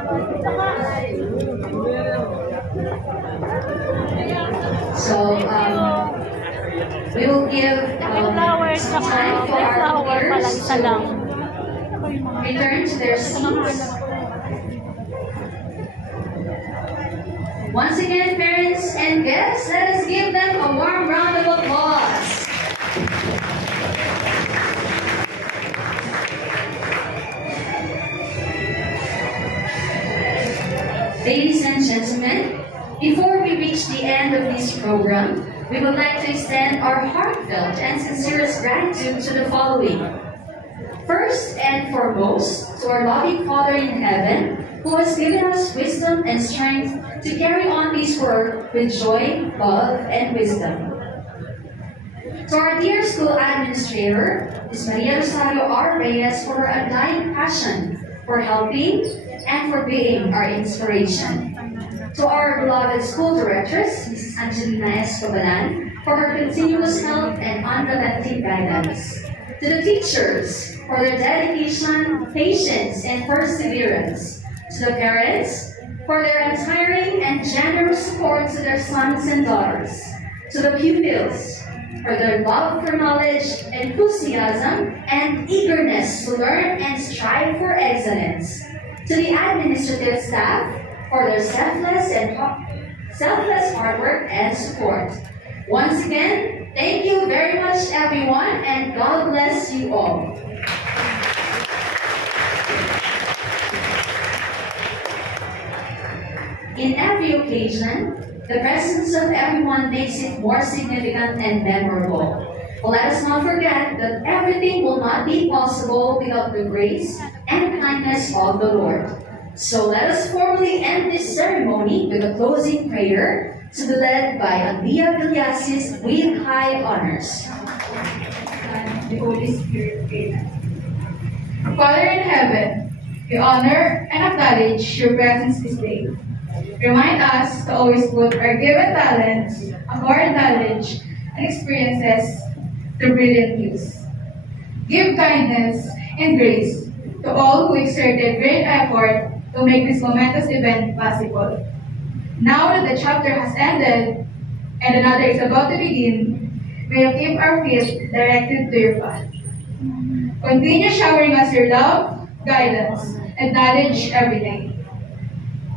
So, we will give Flowers some ako. time for May our flower pala, leaders isa lang. to return to their seats. Once again, parents and guests, let us give them a warm round of applause. Ladies and gentlemen, before we reach the end of this program, we would like to extend our heartfelt and sincerest gratitude to the following. First and foremost, to our loving Father in heaven, who has given us wisdom and strength to carry on this work with joy, love, and wisdom. To our dear school administrator, Ms. Maria Rosario R. Reyes, for her undying passion for helping and for being our inspiration. To our beloved school directress, Mrs. Angelina Escobalan, for her continuous help and unrelenting guidance. To the teachers, for their dedication, patience, and perseverance. To the parents, for their untiring and generous support to their sons and daughters. To the pupils, for their love for knowledge, enthusiasm, and eagerness to learn and strive for excellence. To the administrative staff, for their selfless hard work and support. Once again, thank you very much, everyone, and God bless you all. In every occasion, the presence of everyone makes it more significant and memorable. But let us not forget that everything will not be possible without the grace and kindness of the Lord. So let us formally end this ceremony with a closing prayer to be led by Alia Villasis with high honors. And the Holy Spirit, amen. Father in heaven, we honor and acknowledge your presence this day. Remind us to always put our given talents, acquired knowledge, and experiences to brilliant use. Give kindness and grace to all who exerted great effort to make this momentous event possible. Now that the chapter has ended and another is about to begin, may you keep our feet directed to your path. Continue showering us your love, guidance, and knowledge every day.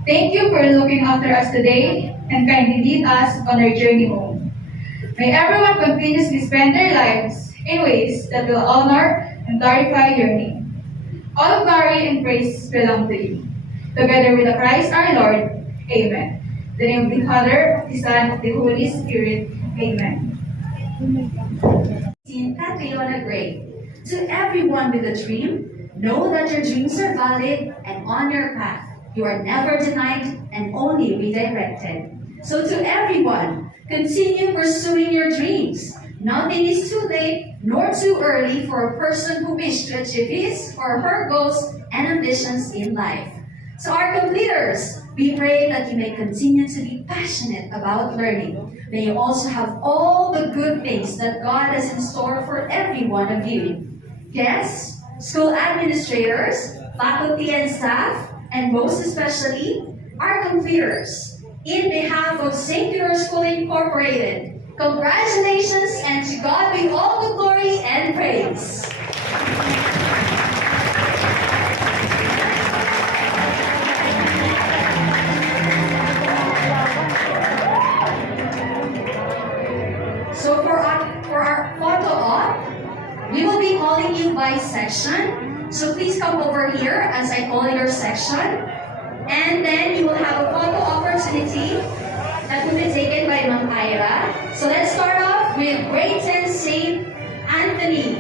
Thank you for looking after us today and kindly lead us on our journey home. May everyone continuously spend their lives in ways that will honor and glorify your name. All glory and praise belong to you. Together with the Christ our Lord, amen. In the name of the Father, of the Son, of the Holy Spirit, amen. In Catriona Gray, to everyone with a dream, know that your dreams are valid and on your path. You are never denied and only redirected. So to everyone, continue pursuing your dreams. Nothing is too late nor too early for a person who wishes to achieve his or her goals and ambitions in life. So our completers, we pray that you may continue to be passionate about learning. May you also have all the good things that God has in store for every one of you. Guests, school administrators, faculty and staff, and most especially, our completers. In behalf of St. Theodore School Incorporated, congratulations and to God be all the glory and praise. So for our photo op, we will be calling you by section. So please come over here as I call your section. And then you will have a photo opportunity that will be taken by Ma'am Ira. So let's start off with grade 10 St. Anthony.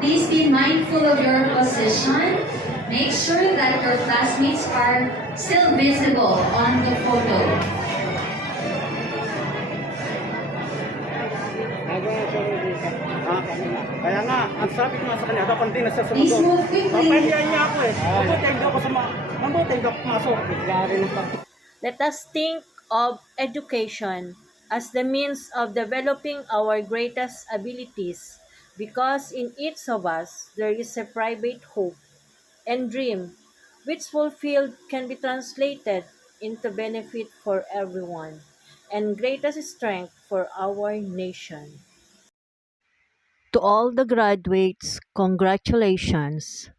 Please be mindful of your position. Make sure that your classmates are still visible on the photo. Kaya nga, ang sabi ko nga sa kanya, dapat din na siya Please sumagot. move quickly. Papahiya niya ako eh. Mabuti hindi ako mabuti hindi ako pumasok. Let us think of education as the means of developing our greatest abilities, because in each of us there is a private hope and dream which fulfilled can be translated into benefit for everyone and greatest strength for our nation. To all the graduates, congratulations.